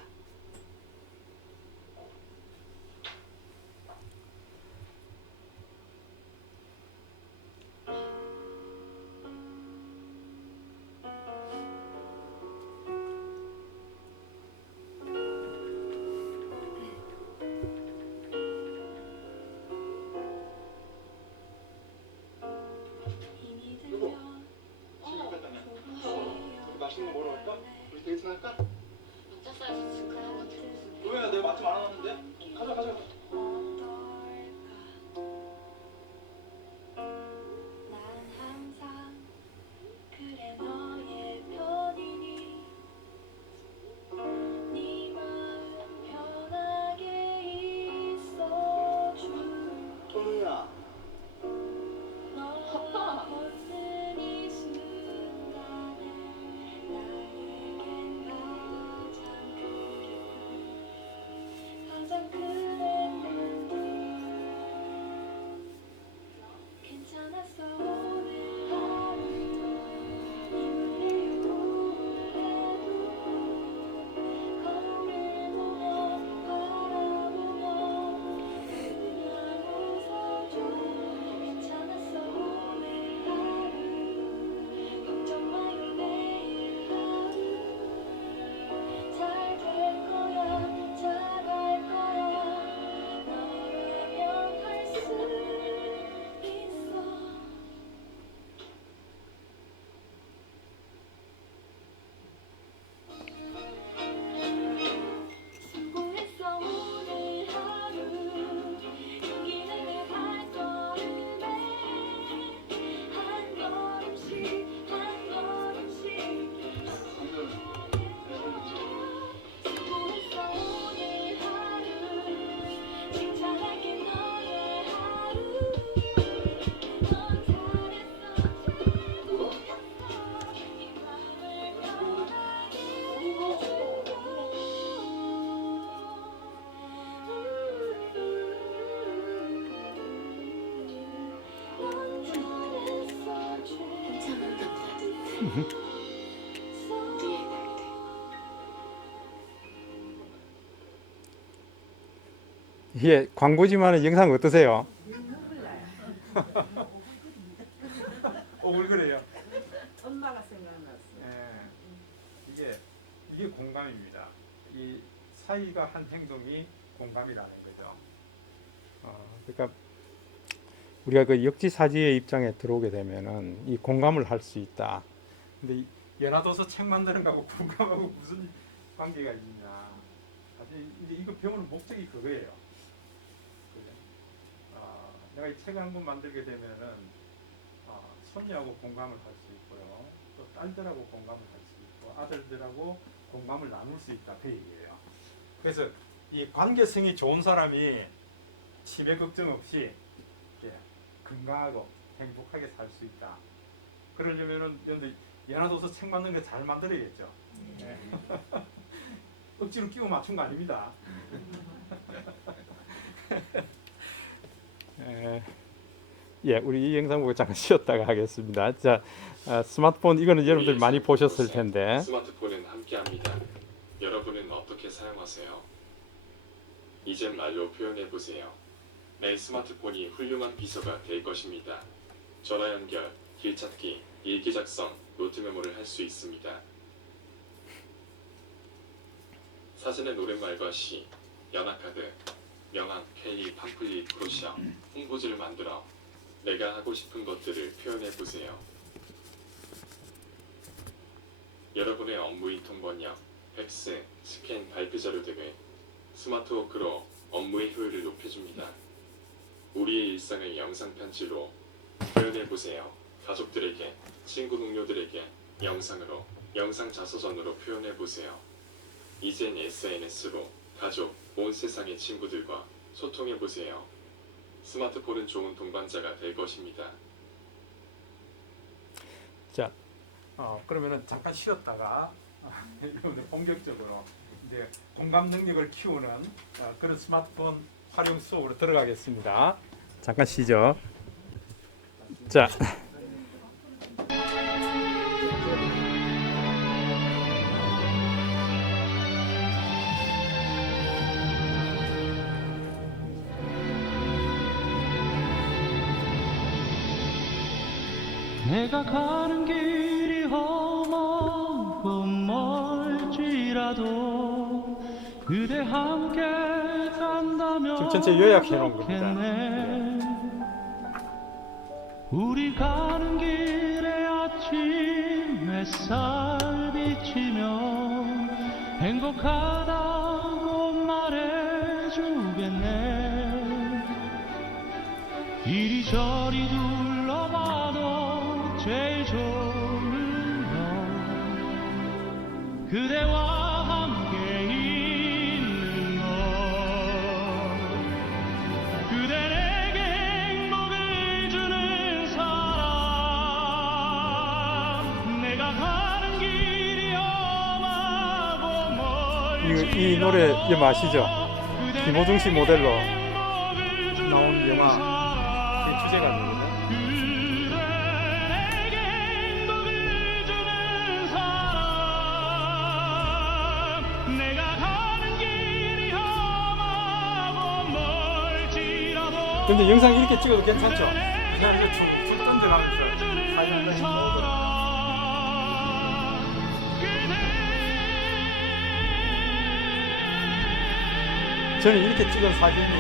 여보, 지금 갔다냐? 우리 맛있는 거 먹으러 갈까? 우리 데이트 할까? 문자 사이즈 스크한 거 들었을 왜? 내가 맛집 안 하는데? 가자, 가자. 난 항상 그래 너의 편이니 네 마음 편하게 있어줄게 토누야. 너와 걷는 이 순간에 나에겐 가장 큰 행복들 괜찮았어 오늘 하루 이불을 우울해도 거울을 보며 바라보며 그냥 웃어줘 괜찮았어 오늘 하루 걱정 마요 내일 하루 잘 될 거야 잘할 거야 너라면 할 수 있어 수고했어 오늘 하루 용기 내며 발걸음에 한 걸음씩 한 걸음씩 수고했어 오늘 하루 칭찬할게 너의 하루 넌 잘했어 최고였어 이 맘을 편하게 넌 잘했어 한참을 감싸듯 최고였어 뒤에 갈때 예, 광고지만은 영상 어떠세요? 왜 그래요? 엄마가 생각났어. 예, 이게 공감입니다. 이 사이가 한 행동이 공감이라는 거죠. 그러니까 우리가 그 역지사지의 입장에 들어오게 되면은 이 공감을 할 수 있다. 근데 이 연화도서 책 만드는 거하고 공감하고 무슨 관계가 있냐? 사실 이제 이거 배우는 목적이 그거예요. 그래. 내가 이 책을 한 권 만들게 되면은 손녀하고 공감을 할 수 있고요, 또 딸들하고 공감을 할 수 있고, 아들들하고 공감을 나눌 수 있다 그 얘기예요. 그래서 이 관계성이 좋은 사람이 치매 걱정 없이 건강하고 행복하게 살 수 있다. 그러려면은 여러분들 연화도서 책 만드는 거 잘 만들어야겠죠. 네. 억지로 끼워 맞춘 거 아닙니다. 예, 우리 이 영상 보고 잠깐 쉬었다가 하겠습니다. 자, 스마트폰 이거는 여러분들 많이 보셨을 텐데 스마트폰은 함께합니다. 여러분은 어떻게 사용하세요? 이제 말로 표현해보세요. 내 스마트폰이 훌륭한 비서가 될 것입니다. 전화 연결, 길 찾기, 일기 작성, 노트 메모를 할 수 있습니다. 사진의 노랫말과 시, 연합카드, 명함, 캘리, 팜플릿, 브로셔, 홍보지를 만들어 내가 하고 싶은 것들을 표현해보세요. 여러분의 업무인 통번역, 팩스, 스캔, 발표자료 등을 스마트워크로 업무의 효율을 높여줍니다. 우리의 일상을 영상 편지로 표현해보세요. 가족들에게, 친구 동료들에게 영상으로, 영상 자서전으로 표현해보세요. 이젠 SNS로 가족, 온 세상의 친구들과 소통해보세요. 스마트폰은 좋은 동반자가 될 것입니다. 자, 그러면은 잠깐 쉬었다가 여러분들 본격적으로 이제 공감 능력을 키우는 그런 스마트폰 활용 수업으로 들어가겠습니다. 잠깐 쉬죠. 자, 내가 가는 길이 험하고 멀지라도 그대 함께 간다면 지금 전체 요약해 놓은 겁니다. 좋겠네. 우리 가는 길에 아침 햇살 비치며 행복하다고 말해주겠네. 이리저리 둘러봐도 제일 좋은 건 그대와 함께 있는 것. 그대 내게 행복을 주는 사람. 내가 가는 길이 험하고 멀지 이 노래 좀 아시죠? 김호중 씨 모델로 나온 영화 그 주제가 되거든요. 근데 영상 이렇게 찍어도 괜찮죠? 그냥 이제 쭉 던져가면서 사진 한 장씩 넣어도 저는 이렇게 찍은 사진이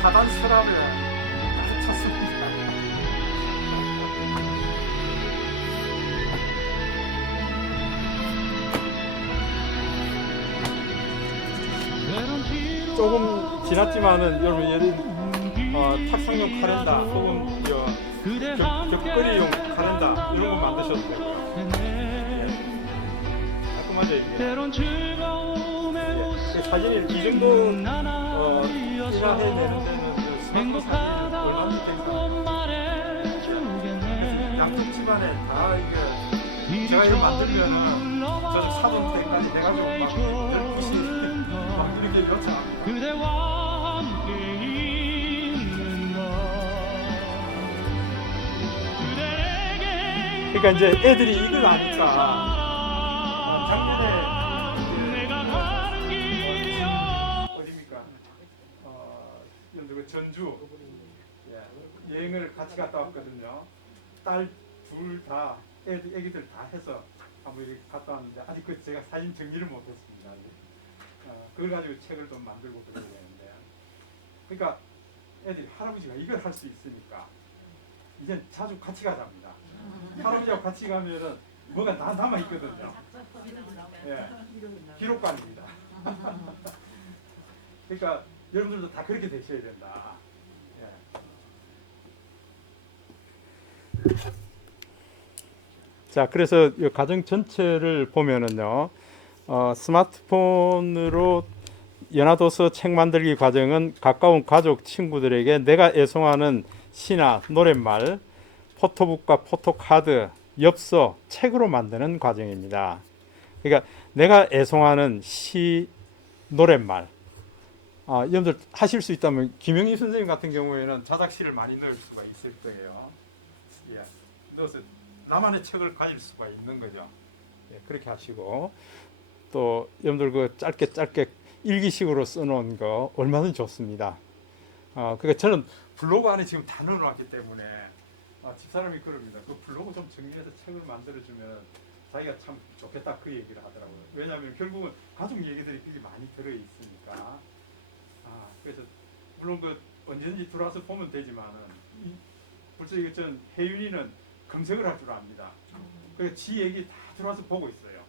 사단 서랍에 찾습니다. 조금 지났지만은 여러분 탁상용 카렌다 혹은 벽걸이용 카렌다 이런 거 만드셔도 되고요. 깔끔하죠 이게. 그 사진이 이 정도 인화해야 되는 데는 스마트폰 사진이 얼마나 되겠어요. 양쪽 집안에 다 이게 제가 이거 만들면은 저쪽 사돈댁까지 해가지고 막 12시 막 이렇게 요청합니다. 그대와 함께 있는 것. 그대에게 그러니까 이제 애들이 이걸 아니까 작년에 내가 가는 길이여. 어디입니까? 그 전주 여행을 같이 갔다 왔거든요. 딸 둘 다 애기들 다 해서 한번 이렇게 갔다 왔는데 아직 그 제가 사진 정리를 못했습니다. 그걸 가지고 책을 좀 만들고 그래야 되는데, 그러니까 애들이 할아버지가 이걸 할 수 있으니까 이제 자주 같이 가자입니다. 할아버지하고 같이 가면은 뭐가 다 남아 있거든요. 예, 기록관입니다. 그러니까 여러분들도 다 그렇게 되셔야 된다. 예. 자, 그래서 이 가정 전체를 보면은요, 스마트폰으로 연화도서 책 만들기 과정은 가까운 가족, 친구들에게 내가 애송하는 시나 노랫말, 포토북과 포토카드, 엽서, 책으로 만드는 과정입니다. 그러니까 내가 애송하는 시, 노랫말, 여러분들 하실 수 있다면 김영희 선생님 같은 경우에는 자작시를 많이 넣을 수가 있을 거예요. 예, 넣어서 나만의 책을 가질 수가 있는 거죠. 예, 그렇게 하시고, 또 여러분들 그 짧게 일기식으로 써놓은 거 얼마든지 좋습니다. 그러니까 저는 블로그 안에 지금 다 넣어놨기 때문에 집사람이 그럽니다. 그 블로그 좀 정리해서 책을 만들어주면 자기가 참 좋겠다 그 얘기를 하더라고요. 왜냐하면 결국은 가족 얘기들이 되게 많이 들어있으니까. 그래서 물론 그 언제든지 들어와서 보면 되지만은 벌써 이게 전 혜윤이는 검색을 할 줄 압니다. 그래서 지 얘기 다 들어와서 보고 있어요.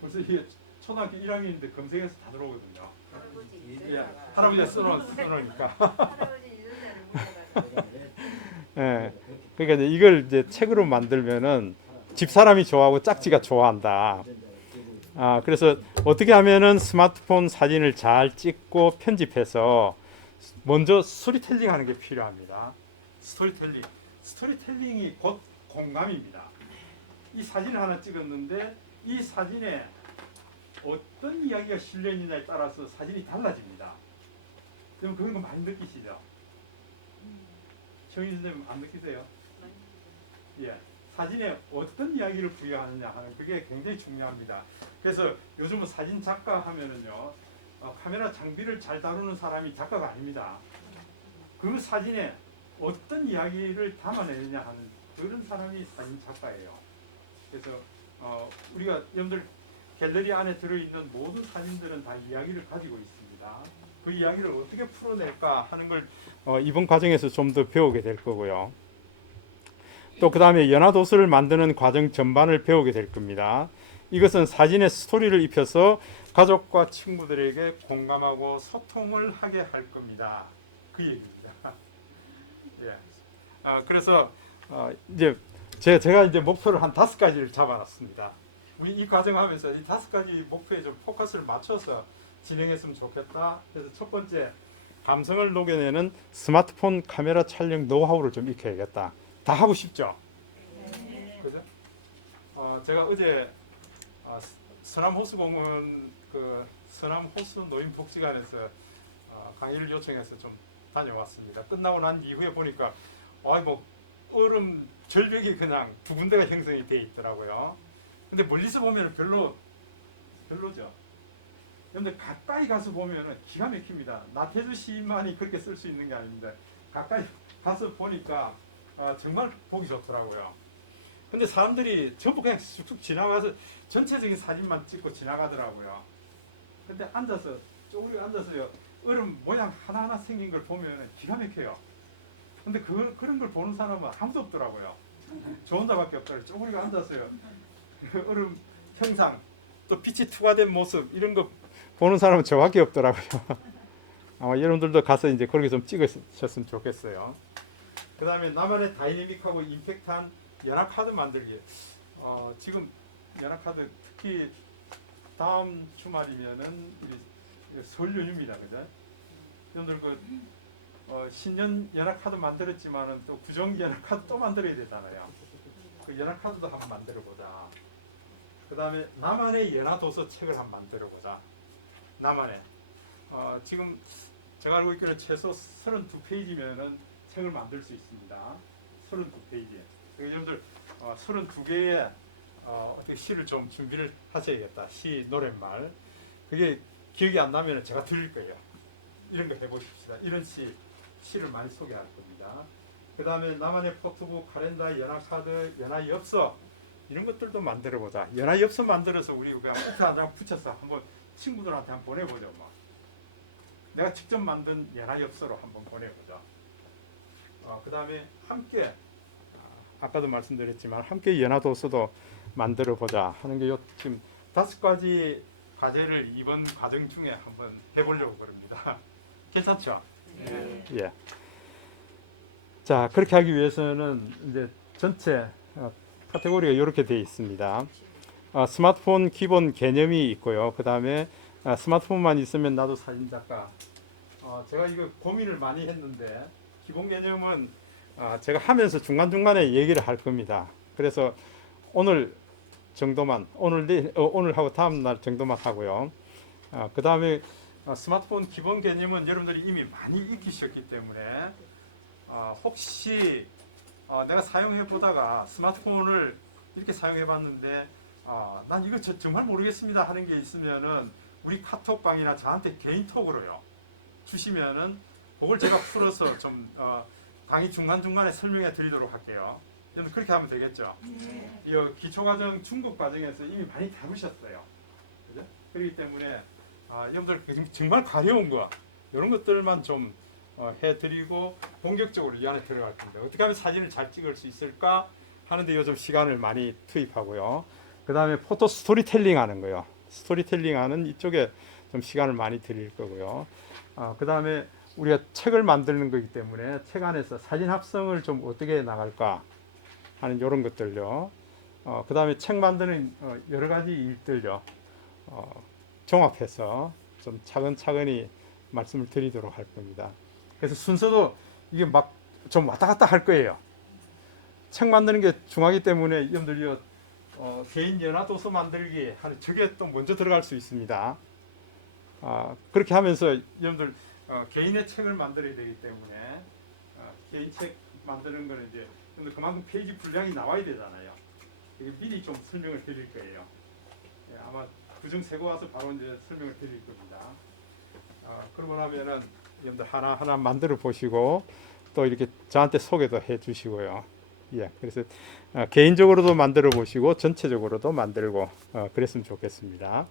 벌써 이게 초등학교 1학년인데 검색해서 다 들어오거든요. 예, 할아버지가 써놓으니까. 예, 그러니까 이걸 이제 책으로 만들면은 집사람이 좋아하고 짝지가 좋아한다. 그래서 어떻게 하면은 스마트폰 사진을 잘 찍고 편집해서 먼저 스토리텔링 하는 게 필요합니다. 스토리텔링이 곧 공감입니다. 이 사진을 하나 찍었는데 이 사진에 어떤 이야기가 실려 있느냐에 따라서 사진이 달라집니다. 그럼 그런 거 많이 느끼시죠? 정희 선생님 안 느끼세요? 예, 사진에 어떤 이야기를 부여하느냐 하는 그게 굉장히 중요합니다. 그래서 요즘은 사진 작가 하면은요, 카메라 장비를 잘 다루는 사람이 작가가 아닙니다. 그 사진에 어떤 이야기를 담아내느냐 하는 그런 사람이 사진 작가예요. 그래서 우리가 여러분들 갤러리 안에 들어있는 모든 사진들은 다 이야기를 가지고 있습니다. 그 이야기를 어떻게 풀어낼까 하는 걸 이번 과정에서 좀 더 배우게 될 거고요. 또 그 다음에 연화도서를 만드는 과정 전반을 배우게 될 겁니다. 이것은 사진에 스토리를 입혀서 가족과 친구들에게 공감하고 소통을 하게 할 겁니다. 그 얘기입니다. 예. 그래서 이제 제가 이제 목표를 한 5가지를 잡아놨습니다. 우리 이 과정하면서 이 5가지 목표에 좀 포커스를 맞춰서 진행했으면 좋겠다. 그래서 첫 번째, 감성을 녹여내는 스마트폰 카메라 촬영 노하우를 좀 익혀야겠다. 다 하고 싶죠? 그죠? 제가 어제 서남호수공원 그 서남호수 노인복지관에서 강의를 요청해서 좀 다녀왔습니다. 끝나고 난 이후에 보니까 뭐 얼음 절벽이 그냥 두 군데가 형성이 돼 있더라고요. 근데 멀리서 보면 별로죠. 그런데 가까이 가서 보면은 기가 막힙니다. 나태주 시인만이 그렇게 쓸 수 있는 게 아닙니다. 가까이 가서 보니까 정말 보기 좋더라고요. 근데 사람들이 전부 그냥 쑥쑥 지나가서 전체적인 사진만 찍고 지나가더라고요. 근데 앉아서 쪼그리고 앉아서요, 얼음 모양 하나하나 생긴 걸 보면 기가 막혀요. 근데 그런 걸 보는 사람은 아무도 없더라고요. 저 혼자밖에 없더라고요. 쪼그리고 앉아서요, 얼음 형상, 또 빛이 투과된 모습 이런 거 보는 사람은 저밖에 없더라고요. 아마 여러분들도 가서 이제 그렇게 좀 찍으셨으면 좋겠어요. 그 다음에 나만의 다이내믹하고 임팩트한 연합카드 만들기. 지금 연합카드 특히 다음 주말이면은 설 연휴입니다, 그죠? 여러분들 신년 연합카드 만들었지만은 또 구정 연합카드 또 만들어야 되잖아요. 그 연합카드도 한번 만들어보자. 그 다음에 나만의 연화도서 책을 한번 만들어보자. 나만의 지금 제가 알고 있기로는 최소 32페이지면은 책을 만들 수 있습니다. 32페이지. 여러분들 32개의 어떻게 시를 좀 준비를 하셔야겠다. 시, 노랫말. 그게 기억이 안 나면 제가 드릴 거예요. 이런 거 해보십시다. 이런 시를 많이 소개할 겁니다. 그 다음에 나만의 포토북, 카렌다, 연화카드, 연화엽서 이런 것들도 만들어보자. 연화엽서 만들어서 우리 그냥 포트 한 장 붙여서 한번 친구들한테 한번 보내보죠. 뭐. 내가 직접 만든 연화엽서로 한번 보내보자. 그 다음에 함께, 아까도 말씀드렸지만 함께 연화도서도 만들어보자 하는 게 지금 5가지 과제를 이번 과정 중에 한번 해보려고 그럽니다. 괜찮죠? 네. 예. 자, 그렇게 하기 위해서는 이제 전체 카테고리가 이렇게 되어 있습니다. 스마트폰 기본 개념이 있고요. 그 다음에 스마트폰만 있으면 나도 사진작가. 제가 이거 고민을 많이 했는데 기본 개념은 제가 하면서 중간중간에 얘기를 할 겁니다. 그래서 오늘 정도만, 오늘 하고 다음 날 정도만 하고요. 그 다음에 스마트폰 기본 개념은 여러분들이 이미 많이 익히셨기 때문에 혹시 내가 사용해 보다가 스마트폰을 이렇게 사용해 봤는데 난 이거 정말 모르겠습니다 하는 게 있으면은 우리 카톡방이나 저한테 개인톡으로요 주시면은 그걸 제가 풀어서 좀 강의 중간중간에 설명해 드리도록 할게요. 여러분 그렇게 하면 되겠죠? 이 기초과정 중급 과정에서 이미 많이 다루셨어요. 그죠? 그렇기 때문에 여러분들 정말 가려운 거 이런 것들만 좀 해드리고 본격적으로 이 안에 들어갈 텐데 어떻게 하면 사진을 잘 찍을 수 있을까 하는데 요즘 시간을 많이 투입하고요. 그 다음에 포토 스토리텔링 하는 거요. 스토리텔링 하는 이쪽에 좀 시간을 많이 드릴 거고요. 그 다음에 우리가 책을 만드는 거기 때문에 책 안에서 사진 합성을 좀 어떻게 나갈까 하는 이런 것들요. 그 다음에 책 만드는 여러 가지 일들요. 종합해서 좀 차근차근히 말씀을 드리도록 할 겁니다. 그래서 순서도 이게 막 좀 왔다 갔다 할 거예요. 책 만드는 게 중요하기 때문에 여러분들 개인 연화도서 만들기 하는 저게 또 먼저 들어갈 수 있습니다. 그렇게 하면서 여러분들 개인의 책을 만들어야 되기 때문에 개인 책 만드는 거는 이제 그만큼 페이지 분량이 나와야 되잖아요. 이게 미리 좀 설명을 드릴 거예요. 예, 아마 그중 세고 와서 바로 이제 설명을 드릴 겁니다. 그러고 나면은 여러분들 하나하나 만들어 보시고 또 이렇게 저한테 소개도 해 주시고요. 예, 그래서 개인적으로도 만들어 보시고 전체적으로도 만들고 그랬으면 좋겠습니다.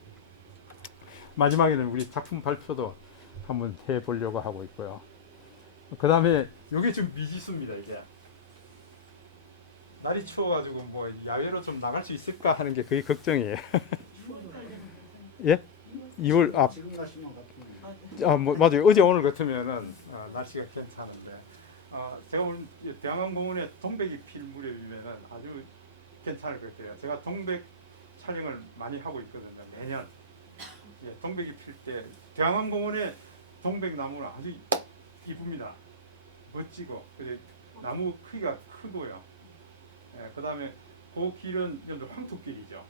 마지막에는 우리 작품 발표도 한번 해 보려고 하고 있고요. 그 다음에 이게 좀 미지수입니다. 이게 날이 추워가지고 뭐 야외로 좀 나갈 수 있을까 하는 게 거의 걱정이에요. 예? 2월 뭐, 맞아요. 어제 오늘 같으면은 날씨가 괜찮은데 제가 오늘 대한항공원에 동백이 필 무렵이면은 아주 괜찮을 것 같아요. 제가 동백 촬영을 많이 하고 있거든요. 매년 동백이 필 때 대한항공원에 동백 나무는 아주 이쁩니다. 멋지고 그래 나무 크기가 크고요. 그 다음에 그 길은 여러분 황토길이죠.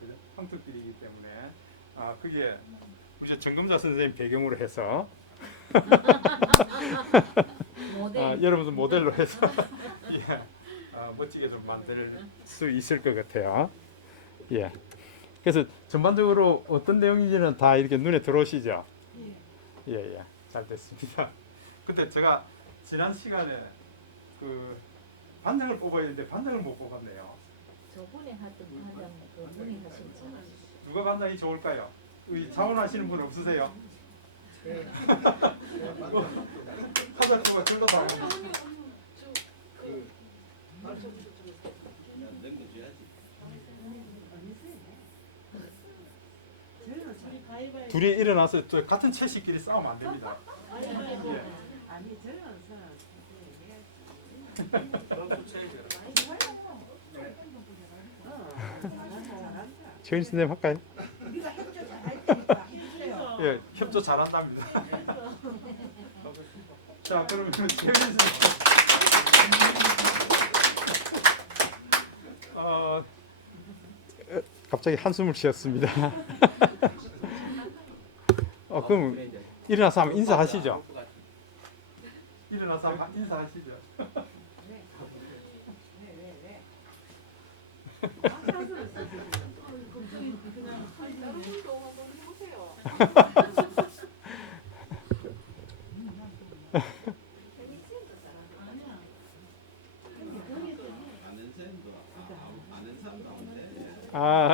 그죠? 황토길이기 때문에 그게 우리 정금자 선생님 배경으로 해서 여러분들 모델로 해서 예, 멋지게 좀 만들 수 있을 것 같아요. 예. 그래서 전반적으로 어떤 내용인지는 다 이렇게 눈에 들어오시죠? 예, 예. 잘 됐습니다. 근데 제가 지난 시간에 그 반장을 뽑아야 되는데 반장을 못 뽑았네요. 저번에 하던 반장 그 문의하신 분. 누가 반장이 좋을까요? 자원하시는 분 없으세요? 네. 하다 누가 둘 다 둘이 일어나서 저 같은 채식끼리 싸우면 안 됩니다. 예. 최인 선생님 할까요? 예, 협조 잘한답니다. 자, 그러면 최인 선생님. 갑자기 한숨을 쉬었습니다. 그럼 일어나서 한번 인사하시죠. 일어나서 한번 인사하시죠.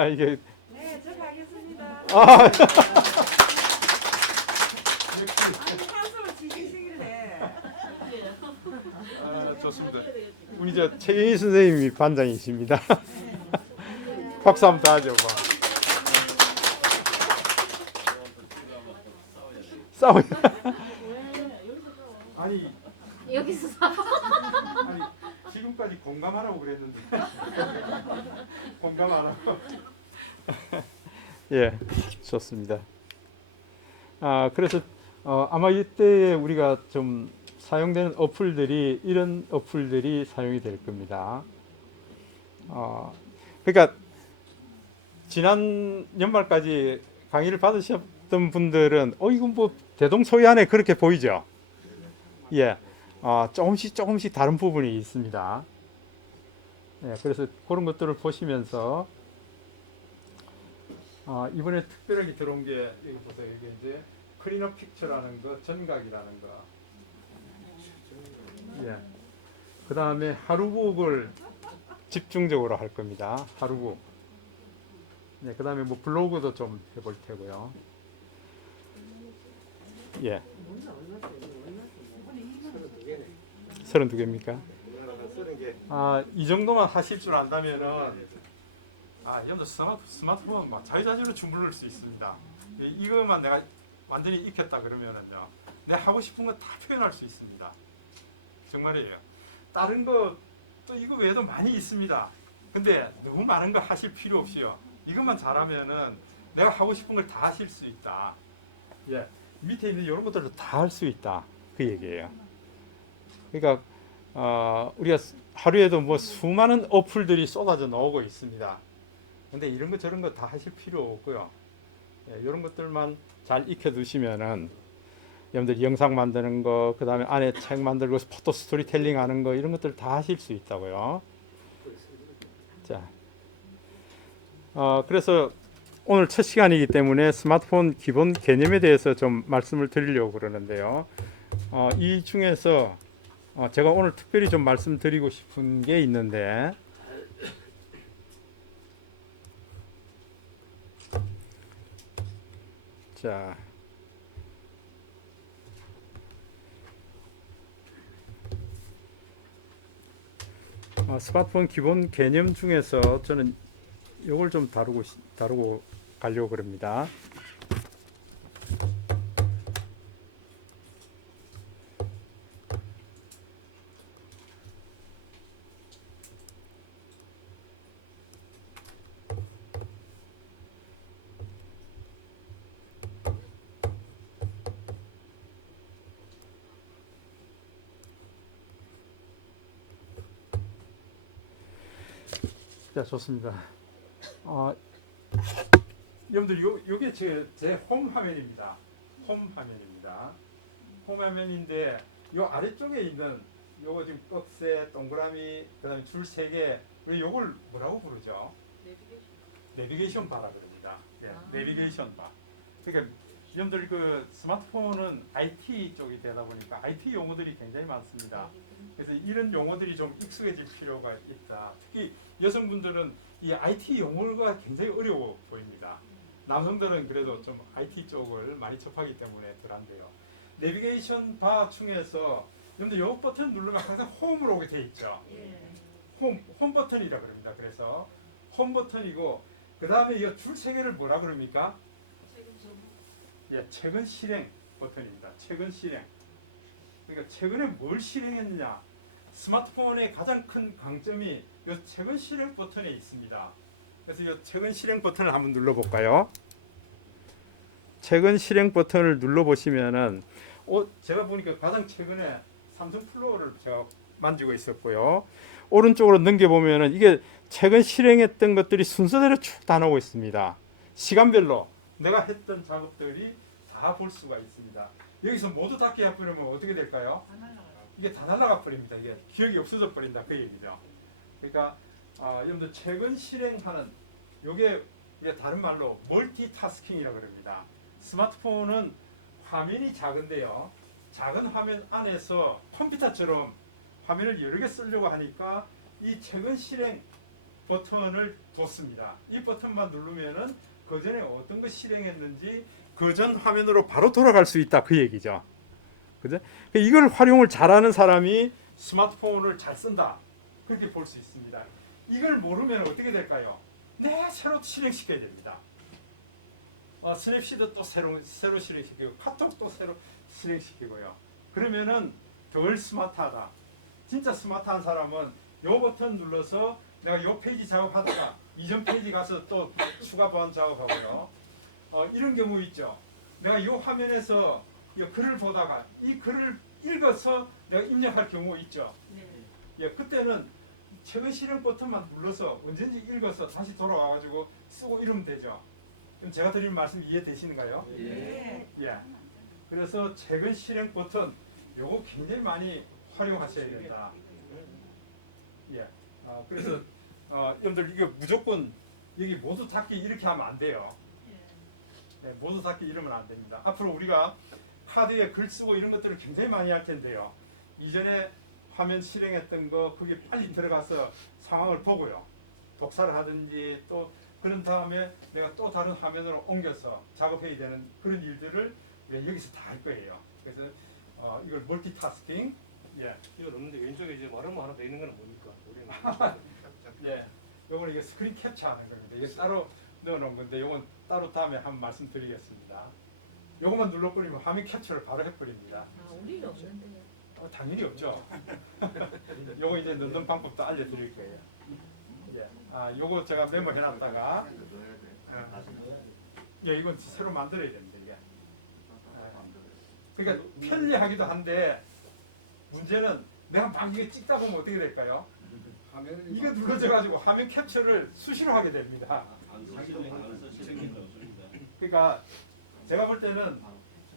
이게 네, 저 가겠습니다. 한숨을 치시길래. 좋습니다. 우리 저 최경희 선생님이 반장이십니다. 박수 한번 더 하죠. 뭐. 싸워요. 아니 여기서 아니 지금까지 공감하라고 그랬는데 공감하라고. 예, 좋습니다. 그래서 아마 이때 우리가 좀 사용되는 어플들이 이런 어플들이 사용이 될 겁니다. 그러니까 지난 연말까지 강의를 받으셨던 분들은 이건 뭐 대동소이하네 그렇게 보이죠. 예, 조금씩 다른 부분이 있습니다. 예, 그래서 그런 것들을 보시면서 이번에 특별하게 들어온 게 이거 보세요. 이게 이제 클리너 픽처라는 거, 전각이라는 거. 예. 그 다음에 하루북을 집중적으로 할 겁니다. 하루북. 네, 그 다음에 뭐 블로그도 좀 해볼 테고요. 예. 32개입니까? 이 정도만 하실 줄 안다면은 여러분들 스마트폰 막 자유자재로 주물를 수 있습니다. 이거만 내가 완전히 익혔다 그러면은요, 내가 하고 싶은 거 다 표현할 수 있습니다. 정말이에요. 다른 거 또 이거 외에도 많이 있습니다. 근데 너무 많은 거 하실 필요 없이요. 이것만 잘하면은 내가 하고 싶은 걸 다 하실 수 있다. 예, 밑에 있는 이런 것들도 다 할 수 있다. 그 얘기예요. 그러니까 우리가 하루에도 뭐 수많은 어플들이 쏟아져 나오고 있습니다. 근데 이런 거 저런 거 다 하실 필요 없고요. 예, 이런 것들만 잘 익혀 두시면은 여러분들 영상 만드는 거, 그 다음에 안에 책 만들고 포토 스토리텔링 하는 거 이런 것들 다 하실 수 있다고요. 자, 그래서 오늘 첫 시간이기 때문에 스마트폰 기본 개념에 대해서 좀 말씀을 드리려고 그러는데요. 이 중에서 제가 오늘 특별히 좀 말씀드리고 싶은 게 있는데, 자, 스마트폰 기본 개념 중에서 저는 이걸 좀 다루고 가려고 그럽니다. 자, 좋습니다. 여러분들 요게 제 홈 화면입니다. 홈 화면입니다. 홈 화면인데 요 아래쪽에 있는 요거 지금 꺽쇠, 동그라미, 그다음에 줄 3개, 우리 요걸 뭐라고 부르죠? 내비게이션 바라 그럽니다. 예, 내비게이션 바. 그러니까 여러분들 그 스마트폰은 IT 쪽이 되다 보니까 IT 용어들이 굉장히 많습니다. 그래서 이런 용어들이 좀 익숙해질 필요가 있다. 특히 여성분들은 이 IT 용어가 굉장히 어려워 보입니다. 남성들은 그래도 좀 IT 쪽을 많이 접하기 때문에 덜한데요. 내비게이션 바 중에서 여러분들 요 버튼 누르면 항상 홈으로 오게 돼 있죠. 홈 버튼이라 그럽니다. 그래서 홈 버튼이고, 그 다음에 이 줄 3개를 뭐라 그럽니까? 예, 최근 실행 버튼입니다. 최근 실행. 그러니까 최근에 뭘 실행했느냐. 스마트폰의 가장 큰 강점이 이 최근 실행 버튼에 있습니다. 그래서 이 최근 실행 버튼을 한번 눌러볼까요? 최근 실행 버튼을 눌러보시면은 제가 보니까 가장 최근에 삼성 플로어를 제가 만지고 있었고요. 오른쪽으로 넘겨보면은 이게 최근 실행했던 것들이 순서대로 쭉 다 나오고 있습니다. 시간별로 내가 했던 작업들이 다 볼 수가 있습니다. 여기서 모두 닫게 해버리면 어떻게 될까요? 이게 다 날아가 버립니다. 이게 기억이 없어져 버린다 그 얘기죠. 그러니까 여러분들 최근 실행하는 요게 다른 말로 멀티타스킹이라고 그럽니다. 스마트폰은 화면이 작은데요, 작은 화면 안에서 컴퓨터처럼 화면을 여러 개 쓰려고 하니까 이 최근 실행 버튼을 뒀습니다. 이 버튼만 누르면은 그 전에 어떤 거 실행했는지 그 전 화면으로 바로 돌아갈 수 있다 그 얘기죠. 그죠? 이걸 활용을 잘하는 사람이 스마트폰을 잘 쓴다, 그렇게 볼 수 있습니다. 이걸 모르면 어떻게 될까요? 새로 실행시켜야 됩니다. 스냅시도 또 새로 실행시키고, 카톡도 새로 실행시키고요. 그러면은 덜 스마트하다. 진짜 스마트한 사람은 요 버튼 눌러서 내가 요 페이지 작업하다가 이전 페이지 가서 또 추가 보완 작업하고요. 이런 경우 있죠. 내가 요 화면에서 이 글을 보다가 이 글을 읽어서 내가 입력할 경우 있죠. 예, 그때는 최근 실행 버튼만 눌러서 언제든지 읽어서 다시 돌아와가지고 쓰고 이러면 되죠. 그럼 제가 드린 말씀 이해되시는가요? 예. 예. 그래서 최근 실행 버튼 요거 굉장히 많이 활용하셔야 된다. 예. 그래서 여러분들 이거 무조건 여기 모두 닫기 이렇게 하면 안 돼요. 네, 모두 닫기 이러면 안 됩니다. 앞으로 우리가 카드에 글 쓰고 이런 것들을 굉장히 많이 할 텐데요. 이전에 화면 실행했던 거 거기 빨리 들어가서 상황을 보고요. 독사를 하든지 또 그런 다음에 내가 또 다른 화면으로 옮겨서 작업해야 되는 그런 일들을 여기서 다 할 거예요. 그래서 이걸 멀티타스킹. 예. 이거 넣는데 왼쪽에 이제 마름모 하나 더 있는 건 뭡니까? 우리는 예. 요거는 이게 스크린 캡처하는 겁니다. 이게 따로 넣어놓은 건데 요건 따로 다음에 한번 말씀드리겠습니다. 요것만 눌러버리면 화면 캡처를 바로 해버립니다. 아, 우리는 없는데요. 당연히 없죠. 요거 이제 넣는 방법도 알려드릴 거예요. 예. 요거 제가 메모해놨다가 예, 이건 새로 만들어야 됩니다. 이게. 그러니까 편리하기도 한데 문제는 내가 막 이게 찍다 보면 어떻게 될까요? 이거 눌러져가지고 화면 캡처를 수시로 하게 됩니다. 그러니까 제가 볼 때는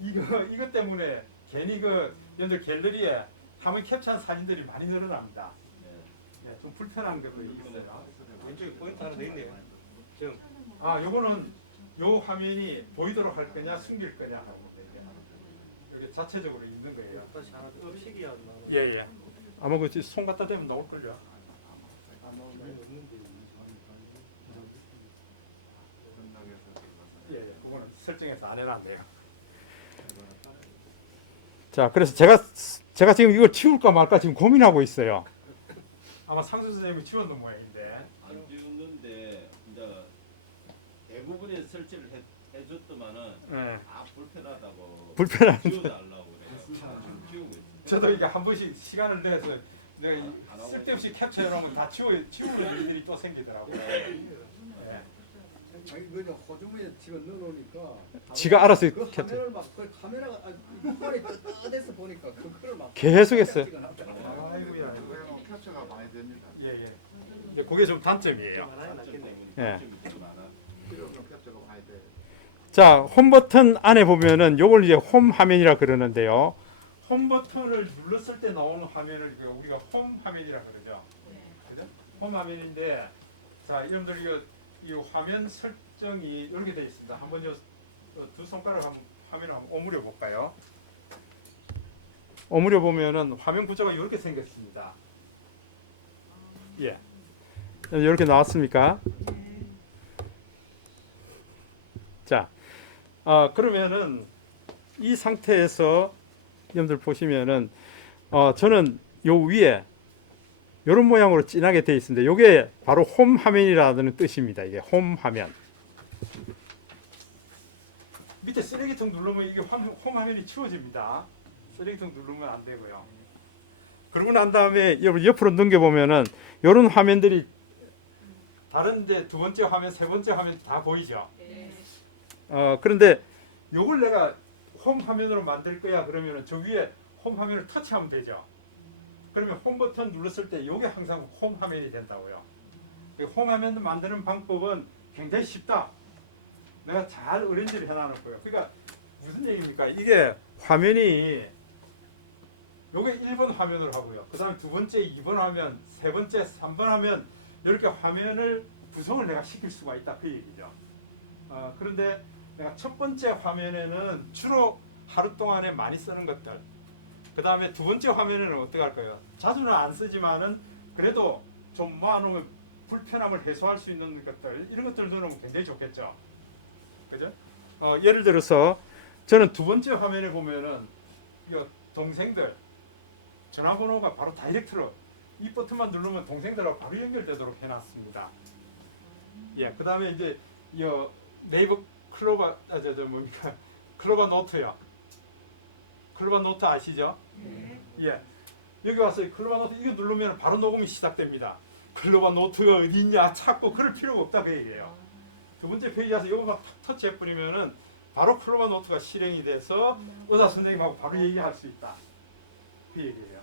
이거 때문에 괜히 여러분들 갤러리에 화면 캡처한 사진들이 많이 늘어납니다. 네, 좀 불편한 것도 있어요. 왼쪽에 포인트 하나 더 있네요. 지금 요거는 요 화면이 보이도록 할 거냐 숨길 거냐 하고 이게 자체적으로 있는 거예요. 다시 하나 더 업식이 안 나오는. 예. 아마 손 갖다 대면 나올걸요. 예, 그거는 설정해서 안 해놨네요. 자, 그래서 제가 지금 이걸 치울까 말까 지금 고민하고 있어요. 아마 상수 선생님이 지웠는 모양인데. 안 지웠는데 이제 대부분의 설치를 해줬더만은 네. 불편하다고 지워달라고 그래요. 지금 지우고 있어요. 저도 이게 한 번씩 시간을 내서 내가 쓸데없이 캡처해놓으면 다 지우는 일들이 또 생기더라고요. 네. 그냥 호주머니에 집어 넣어놓으니까 지가 알아서 그 캡처. 화면을 막 카메라가 이빨이 뜯어대서 보니까 그거를 막 계속 했어요. 아이고야. 캡처가 많이 됩니다. 예. 근데 그게 좀 단점이에요. 하나 낫겠네. 예. 필요한 캡처가 많이 돼요. 자, 홈 버튼 안에 보면은 요걸 이제 홈 화면이라 그러는데요. 홈 버튼을 눌렀을 때 나오는 화면을 우리가 홈 화면이라 그러죠. 그죠? 홈 화면인데 자, 여러분들 이 화면 설정이 이렇게 되어 있습니다. 한번 두 손가락 화면을 한번 오므려 볼까요? 오므려 보면은 화면 구조가 이렇게 생겼습니다. 예. 이렇게 나왔습니까? 자, 그러면은 이 상태에서 여러분들 보시면은 저는 요 위에 이런 모양으로 진하게 되어 있습니다. 이게 바로 홈 화면이라는 뜻입니다. 이게 홈 화면. 밑에 쓰레기통 누르면 이게 홈 화면이 치워집니다. 쓰레기통 누르면 안 되고요. 그러고 난 다음에 여러분 옆으로 넘겨보면은 이런 화면들이 다른데 두 번째 화면, 세 번째 화면 다 보이죠? 그런데 요걸 내가 홈 화면으로 만들 거야 그러면은 저 위에 홈 화면을 터치하면 되죠. 그러면 홈 버튼 눌렀을 때 요게 항상 홈 화면이 된다고요. 홈 화면 만드는 방법은 굉장히 쉽다. 내가 잘 어렌지를 해놔놓을 거예요. 그러니까 무슨 얘기입니까? 이게 화면이 요게 1번 화면으로 하고요. 그 다음에 두 번째 2번 화면, 세 번째 3번 화면 이렇게 화면을 구성을 내가 시킬 수가 있다 그 얘기죠. 그런데 내가 첫 번째 화면에는 주로 하루 동안에 많이 쓰는 것들, 그 다음에 두 번째 화면에는 어떻게 할까요? 자주는 안 쓰지만은 그래도 좀 모아놓으면 불편함을 해소할 수 있는 것들, 이런 것들을 넣어놓으면 굉장히 좋겠죠. 그죠? 예를 들어서 저는 두 번째 화면에 보면은 이 동생들 전화번호가 바로 다이렉트로 이 버튼만 누르면 동생들하고 바로 연결되도록 해놨습니다. 예, 그 다음에 이제 이 네이버 클로바 뭡니까? 클로바 노트요. 클로바 노트 아시죠? 예. 여기 와서 클로바 노트 이거 누르면 바로 녹음이 시작됩니다. 클로바 노트가 어디 있냐 찾고 그럴 필요가 없다 그 얘기예요. 두 번째 페이지 와서 이거만 탁 터치해 버리면은 바로 클로바 노트가 실행이 돼서 의사 선생님하고 바로 얘기할 수 있다. 그 얘기예요.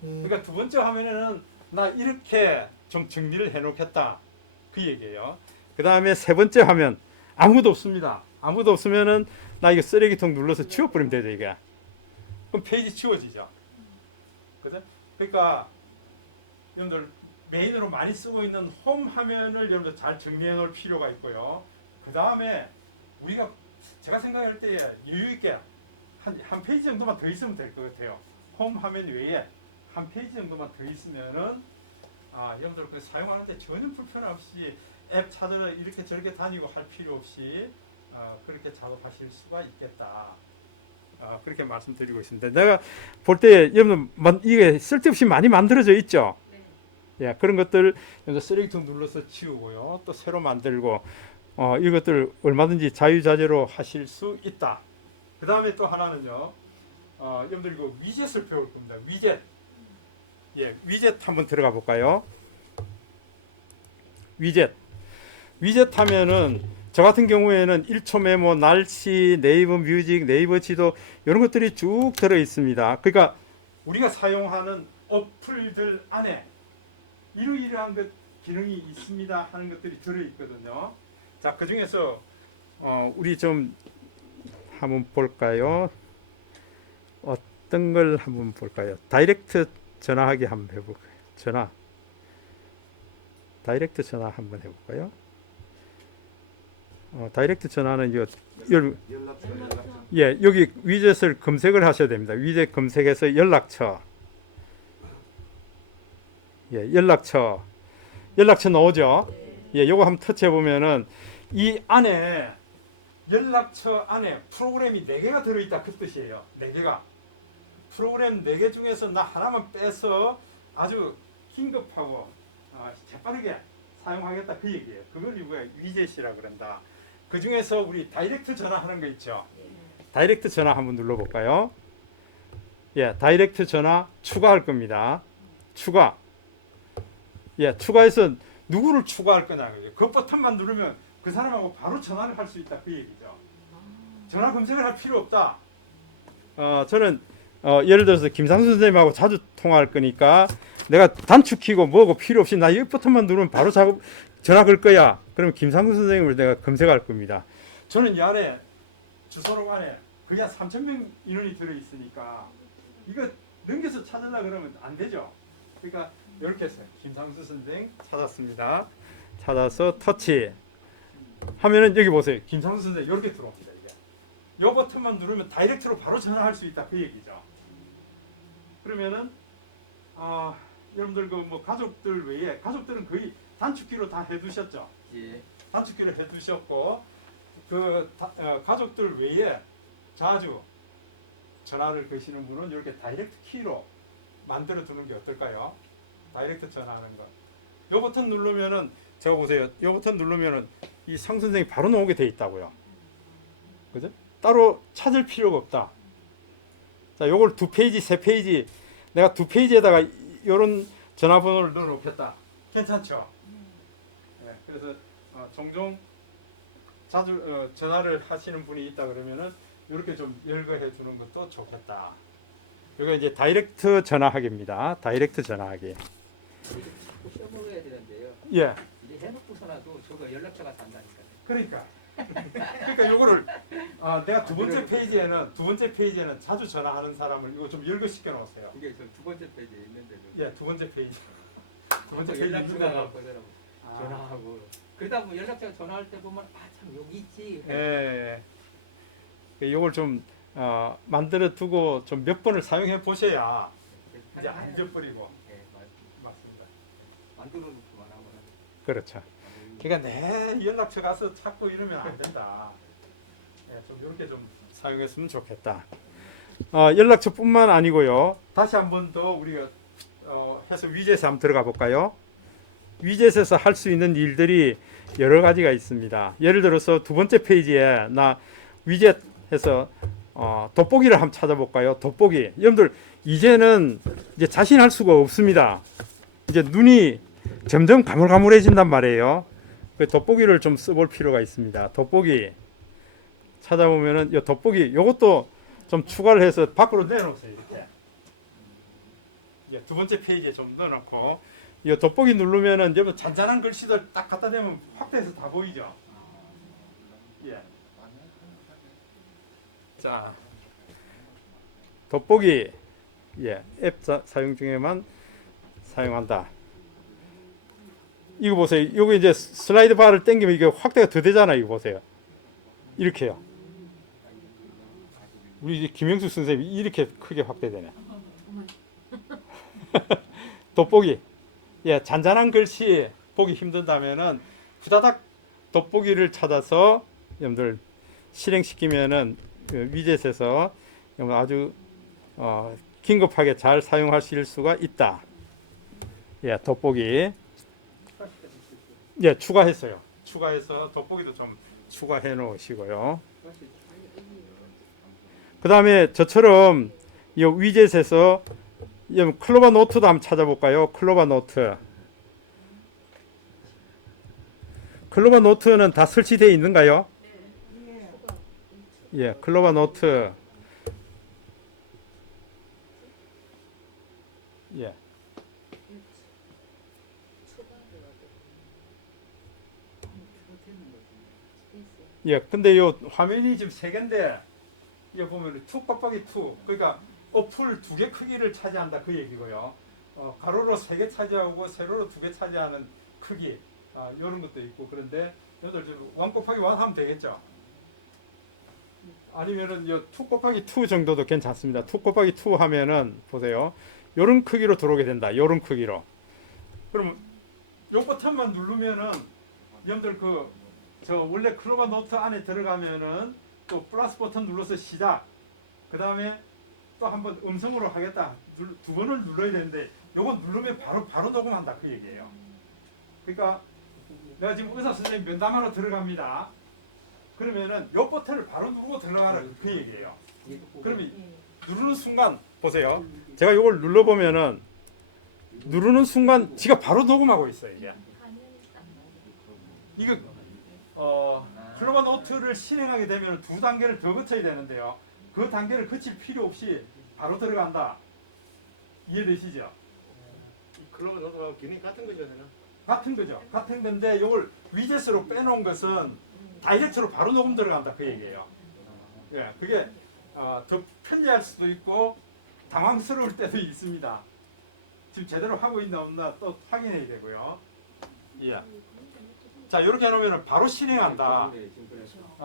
그러니까 두 번째 화면에는 나 이렇게 좀 정리를 해 놓겠다. 그 얘기예요. 그 다음에 세 번째 화면 아무도 없습니다. 아무도 없으면은 나 이거 쓰레기통 눌러서 치워버리면 되죠 이게. 그럼 페이지 치워지죠. 그죠? 그러니까 여러분들 메인으로 많이 쓰고 있는 홈 화면을 여러분들 잘 정리해 놓을 필요가 있고요. 그 다음에 우리가 제가 생각할 때 여유 있게 한 페이지 정도만 더 있으면 될 것 같아요. 홈 화면 외에 한 페이지 정도만 더 있으면은 여러분들 그 사용하는데 전혀 불편 없이 앱 찾으러 이렇게 저렇게 다니고 할 필요 없이 그렇게 작업하실 수가 있겠다. 그렇게 말씀드리고 있습니다. 내가 볼 때 여러분 이게 쓸데없이 많이 만들어져 있죠. 예, 그런 것들 쓰레기통 눌러서 치우고요. 또 새로 만들고 이것들 얼마든지 자유자재로 하실 수 있다. 그 다음에 또 하나는요. 여러분들 이거 위젯을 배울 겁니다. 위젯. 예, 위젯 한번 들어가 볼까요? 위젯 하면은 저 같은 경우에는 1초 메모, 날씨, 네이버 뮤직, 네이버 지도 이런 것들이 쭉 들어 있습니다. 그러니까 우리가 사용하는 어플들 안에 이러이러한 것 기능이 있습니다 하는 것들이 들어 있거든요. 자, 그 중에서 우리 좀 한번 볼까요? 어떤 걸 한번 볼까요? 다이렉트 전화하기 한번 해볼까요? 다이렉트 전화 한번 해볼까요? 다이렉트 전화는 예, 여기 위젯을 검색을 하셔야 됩니다. 위젯 검색해서 연락처. 예, 연락처 나오죠? 예, 요거 한번 터치해 보면은 이 안에 연락처 안에 프로그램이 4개가 들어있다 그 뜻이에요. 4개가. 프로그램 4개 중에서 나 하나만 빼서 아주 긴급하고 재빠르게 사용하겠다 그 얘기예요. 그걸 우리가 위젯이라고 그런다. 그 중에서 우리 다이렉트 전화하는 거 있죠. 다이렉트 전화 한번 눌러볼까요? 예, 다이렉트 전화 추가할 겁니다. 추가. 예, 추가해서 누구를 추가할 거냐. 그 버튼만 누르면 그 사람하고 바로 전화를 할 수 있다 그 얘기죠. 전화 검색을 할 필요 없다. 저는 예를 들어서 김상수 선생님하고 자주 통화할 거니까 내가 단축키고 뭐고 필요 없이 나 이 버튼만 누르면 바로 전화 걸 거야. 그러면 김상수 선생님을 내가 검색할 겁니다. 저는 이 안에 주소록 안에 거의 한 3,000명 인원이 들어있으니까 이거 넘겨서 찾으려 그러면 안 되죠. 그러니까 이렇게 해서 김상수 선생 찾았습니다. 찾아서 터치 하면은 여기 보세요. 김상수 선생 이렇게 들어옵니다. 이게 이 버튼만 누르면 다이렉트로 바로 전화할 수 있다 그 얘기죠. 그러면은 여러분들 그 뭐 가족들 외에 가족들은 거의 단축키로 다 해두셨죠. 예. 단축키로 해두셨고 그 가족들 외에 자주 전화를 거시는 분은 이렇게 다이렉트 키로 만들어 두는 게 어떨까요? 다이렉트 전화하는 거. 요 버튼 누르면은 제가 보세요. 요 버튼 누르면은 이 상 선생이 바로 나오게 돼 있다고요. 그죠? 따로 찾을 필요가 없다. 자, 요걸 2페이지, 3페이지 내가 2페이지에다가 요런 전화번호를 넣어 놓겠다. 괜찮죠? 네, 그래서 종종 자주 전화를 하시는 분이 있다 그러면은 이렇게 좀 열거해 주는 것도 좋겠다. 이거 이제 다이렉트 전화하기입니다. 다이렉트 전화하기. 써먹어야 되는데요. 예. 이제 해놓고서라도 저거 연락처가 산다니까요. 그러니까 요거를 내가 두 번째 페이지에는 자주 전화하는 사람을 이거 좀 열거시켜 놓으세요. 이게 저 두 번째 페이지에 있는데도. 예, 두 번째 페이지. 두 번째 페이지 연락처가 누르면 거잖아. 전화하고. 그러다 보면 연락처가 전화할 때 보면 참 여기 있지. 예. 요걸 좀 만들어 두고 좀 몇 번을 사용해 보셔야 이제 안 잊어버리고. 네, 맞습니다. 만들어 놓고만 하면. 그렇죠. 그러니까 내 연락처 가서 찾고 이러면 안 된다. 예, 좀 이렇게 좀 사용했으면 좋겠다. 연락처뿐만 아니고요. 다시 한 번 더 우리가 해서 위젯에 한번 들어가 볼까요? 위젯에서 할 수 있는 일들이 여러 가지가 있습니다. 예를 들어서 두 번째 페이지에 나 위젯 해서 돋보기를 한번 찾아볼까요? 돋보기. 여러분들 이제는 이제 자신할 수가 없습니다. 이제 눈이 점점 가물가물해진단 말이에요. 그 돋보기를 좀 써볼 필요가 있습니다. 돋보기 찾아보면은 이 돋보기 요것도 좀 추가를 해서 밖으로 내놓으세요. 이렇게. 예, 두 번째 페이지에 좀 넣어놓고 이 돋보기 누르면은 여러분 잔잔한 글씨들 딱 갖다 대면 확대해서 다 보이죠. 예. 자, 돋보기 예, 앱 사용 중에만 사용한다. 이거 보세요. 여기 이제 슬라이드 바를 당기면 이게 확대가 더 되잖아요. 이거 보세요. 이렇게요. 우리 이제 김영수 선생님이 이렇게 크게 확대되네. 돋보기. 예, 잔잔한 글씨 보기 힘든다면은 후다닥 돋보기를 찾아서 여러분들 실행시키면은 그 위젯에서 아주 긴급하게 잘 사용하실 수가 있다. 예, 돋보기. 예, 추가했어요. 추가해서 돋보기도 좀 추가해 놓으시고요. 그 다음에 저처럼 이 위젯에서 클로바 노트도 한번 찾아볼까요? 클로바 노트. 클로바 노트는 다 설치되어 있는가요? 예, 클로바 노트. 예. 예, 근데 요 화면이 지금 3개인데, 여기 보면 2 곱하기 2, 그러니까 어플 2개 크기를 차지한다 그 얘기고요. 가로로 3개 차지하고 세로로 2개 차지하는 크기, 이런 것도 있고. 그런데 여기들 1 곱하기 1 하면 되겠죠. 아니면은 2 곱하기 2 정도도 괜찮습니다. 2 곱하기 2 하면은 보세요. 요런 크기로 들어오게 된다. 요런 크기로. 그럼 요 버튼만 누르면은 여러분들 저 원래 클로바 노트 안에 들어가면은 또 플러스 버튼 눌러서 시작. 그 다음에 또 한번 음성으로 하겠다. 2번을 눌러야 되는데 요거 누르면 바로 녹음한다 그 얘기예요. 그러니까 내가 지금 의사 선생님 면담하러 들어갑니다. 그러면은 요 버튼을 바로 누르고 들어가라 그 얘기예요. 그러면 누르는 순간 보세요. 제가 요걸 눌러보면은 누르는 순간 지가 바로 녹음하고 있어요. 이게 클로바 노트를 실행하게 되면 2단계를 더 거쳐야 되는데요. 그 단계를 거칠 필요 없이 바로 들어간다. 이해되시죠? 클로바 노트하고 기능이 같은 거죠, 저는? 같은 거죠. 같은 건데 이걸 위젯으로 빼놓은 것은 다이렉트로 바로 녹음 들어간다 그 얘기예요. 예, 그게 더 편리할 수도 있고 당황스러울 때도 있습니다. 지금 제대로 하고 있나 없나 또 확인해야 되고요. 예. 자, 이렇게 해놓으면 바로 실행한다.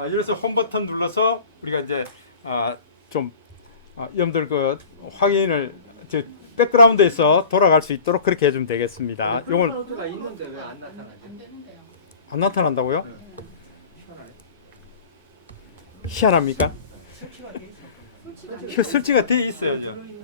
이래서 홈 버튼 눌러서 우리가 이제 여러분들 확인을 백그라운드에서 돌아갈 수 있도록 그렇게 해주면 되겠습니다. 클로바 노트가 있는데 왜 안 나타나죠? 안 나타난다고요? 희한합니까? 설치가 돼 있어야죠.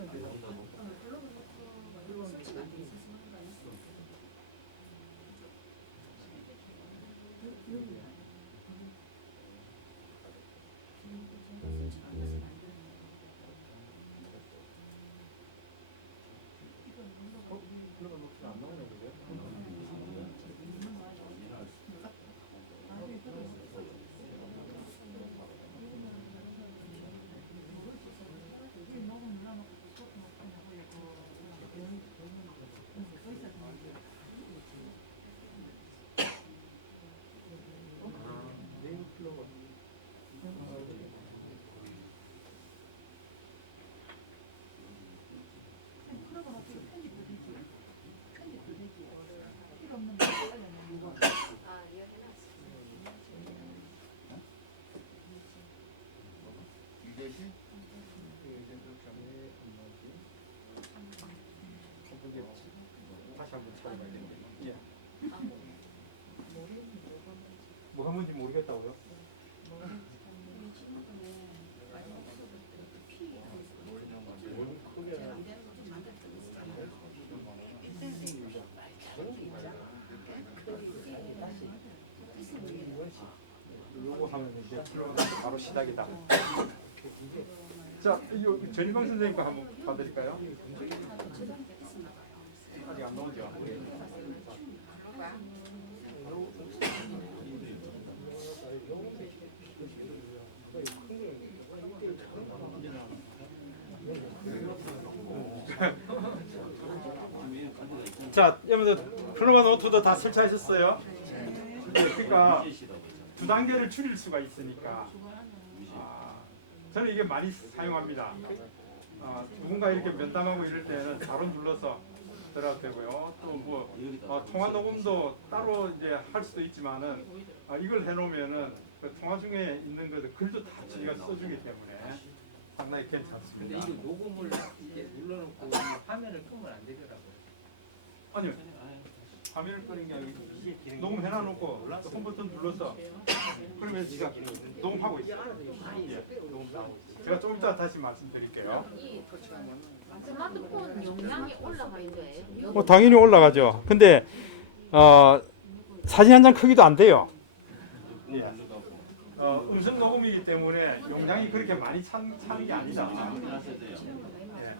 다시 한번 찾아봐야겠네요. 예. 뭐가 뭔지 모르겠다고요? 요거 하면 이제 바로 시작이다. 자, 이 전희광 선생님 거 한번 봐드릴까요? 아직 안 나오죠? 자, 여러분들 클로바 노트도 다 설치하셨어요? 그러니까 2단계를 줄일 수가 있으니까 저는 이게 많이 사용합니다. 누군가 이렇게 면담하고 이럴 때는 바로 눌러서 들어가도 되고요. 또 뭐 통화 녹음도 따로 이제 할 수도 있지만은 이걸 해놓으면은 그 통화 중에 있는 것들 글도 다 저희가 써주기 때문에 상당히 근데 괜찮습니다. 이거 녹음을 이렇게 눌러놓고 이 화면을 끄면 안 되더라고요. 아니요. 화면을 끄는 게 아니고 녹음해놔놓고 홈 버튼 눌러서 그러면 지가 녹음하고 있어요. 예, 녹음하고 있어요. 제가 좀 이따 다시 말씀드릴게요. 스마트폰 용량이 올라가는 거예요? 뭐 당연히 올라가죠. 근데 사진 한 장 크기도 안 돼요. 예. 음성 녹음이기 때문에 용량이 그렇게 많이 차는 게 아니다. 예.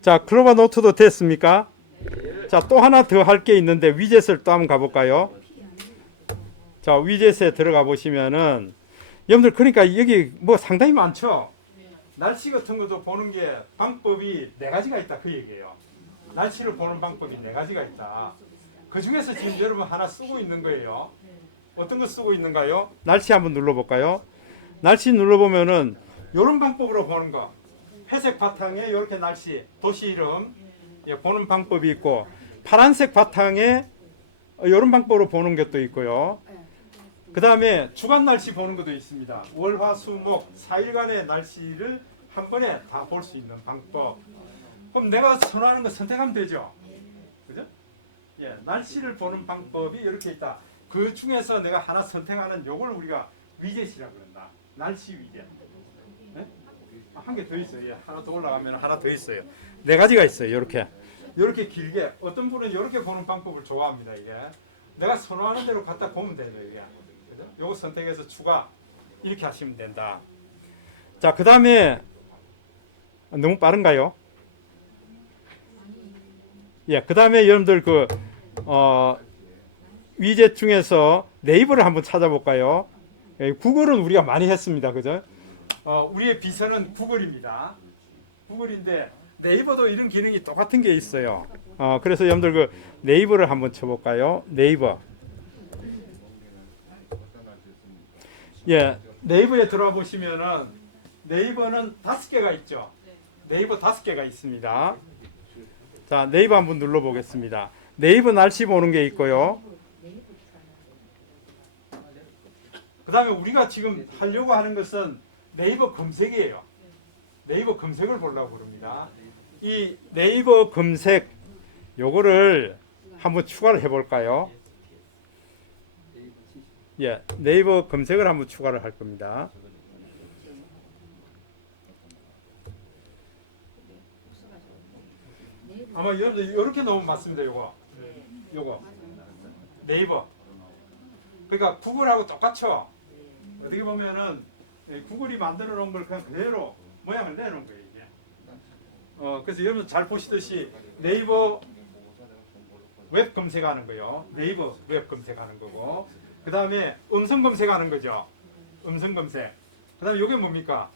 자, 클로바 노트도 됐습니까? 자, 또 하나 더 할 게 있는데 위젯을 또 한번 가볼까요? 자, 위젯에 들어가 보시면은 여러분들 그러니까 여기 뭐 상당히 많죠? 날씨 같은 것도 보는 게 방법이 4가지가 있다 그 얘기예요. 날씨를 보는 방법이 4가지가 있다. 그 중에서 지금 여러분 하나 쓰고 있는 거예요. 어떤 거 쓰고 있는가요? 날씨 한번 눌러볼까요? 날씨 눌러보면은 이런 방법으로 보는 거. 회색 바탕에 이렇게 날씨, 도시 이름 보는 방법이 있고, 파란색 바탕에 이런 방법으로 보는 것도 있고요. 그 다음에 주간 날씨 보는 것도 있습니다. 월, 화, 수, 목 4일간의 날씨를 한 번에 다 볼 수 있는 방법. 그럼 내가 선호하는 거 선택하면 되죠. 그죠? 예, 날씨를 보는 방법이 이렇게 있다. 그 중에서 내가 하나 선택하는 요걸 우리가 위젯이라고 그런다. 날씨 위젯. 네? 한 개 더 있어요. 예, 하나 더 올라가면 하나 더 있어요. 4가지가 있어요. 이렇게 길게. 어떤 분은 이렇게 보는 방법을 좋아합니다. 이게 내가 선호하는 대로 갖다 보면 되죠. 이게. 그죠? 요거 선택해서 추가 이렇게 하시면 된다. 자, 그 다음에 너무 빠른가요? 예, 그 다음에 여러분들 위젯 중에서 네이버를 한번 찾아볼까요? 예, 구글은 우리가 많이 했습니다. 그죠? 우리의 비서는 구글입니다. 구글인데 네이버도 이런 기능이 똑같은 게 있어요. 그래서 여러분들 네이버를 한번 쳐볼까요? 네이버. 예, 네이버에 들어와 보시면은 네이버는 5개가 있죠. 네이버 5개가 있습니다. 자, 네이버 한번 눌러보겠습니다. 네이버 날씨 보는 게 있고요. 그 다음에 우리가 지금 하려고 하는 것은 네이버 검색이에요. 네이버 검색을 보려고 그럽니다. 이 네이버 검색 요거를 한번 추가를 해볼까요? 예, 네이버 검색을 한번 추가를 할 겁니다. 아마 여러분들 이렇게 넣으면 맞습니다. 요거 네이버. 그러니까 구글하고 똑같죠. 어떻게 보면은 구글이 만들어 놓은 걸 그냥 그대로 모양을 내놓은 거예요. 이게. 그래서 여러분 잘 보시듯이 네이버 웹 검색하는 거요. 네이버 웹 검색하는 거고, 그 다음에 음성 검색하는 거죠. 음성 검색. 그 다음에 이게 뭡니까?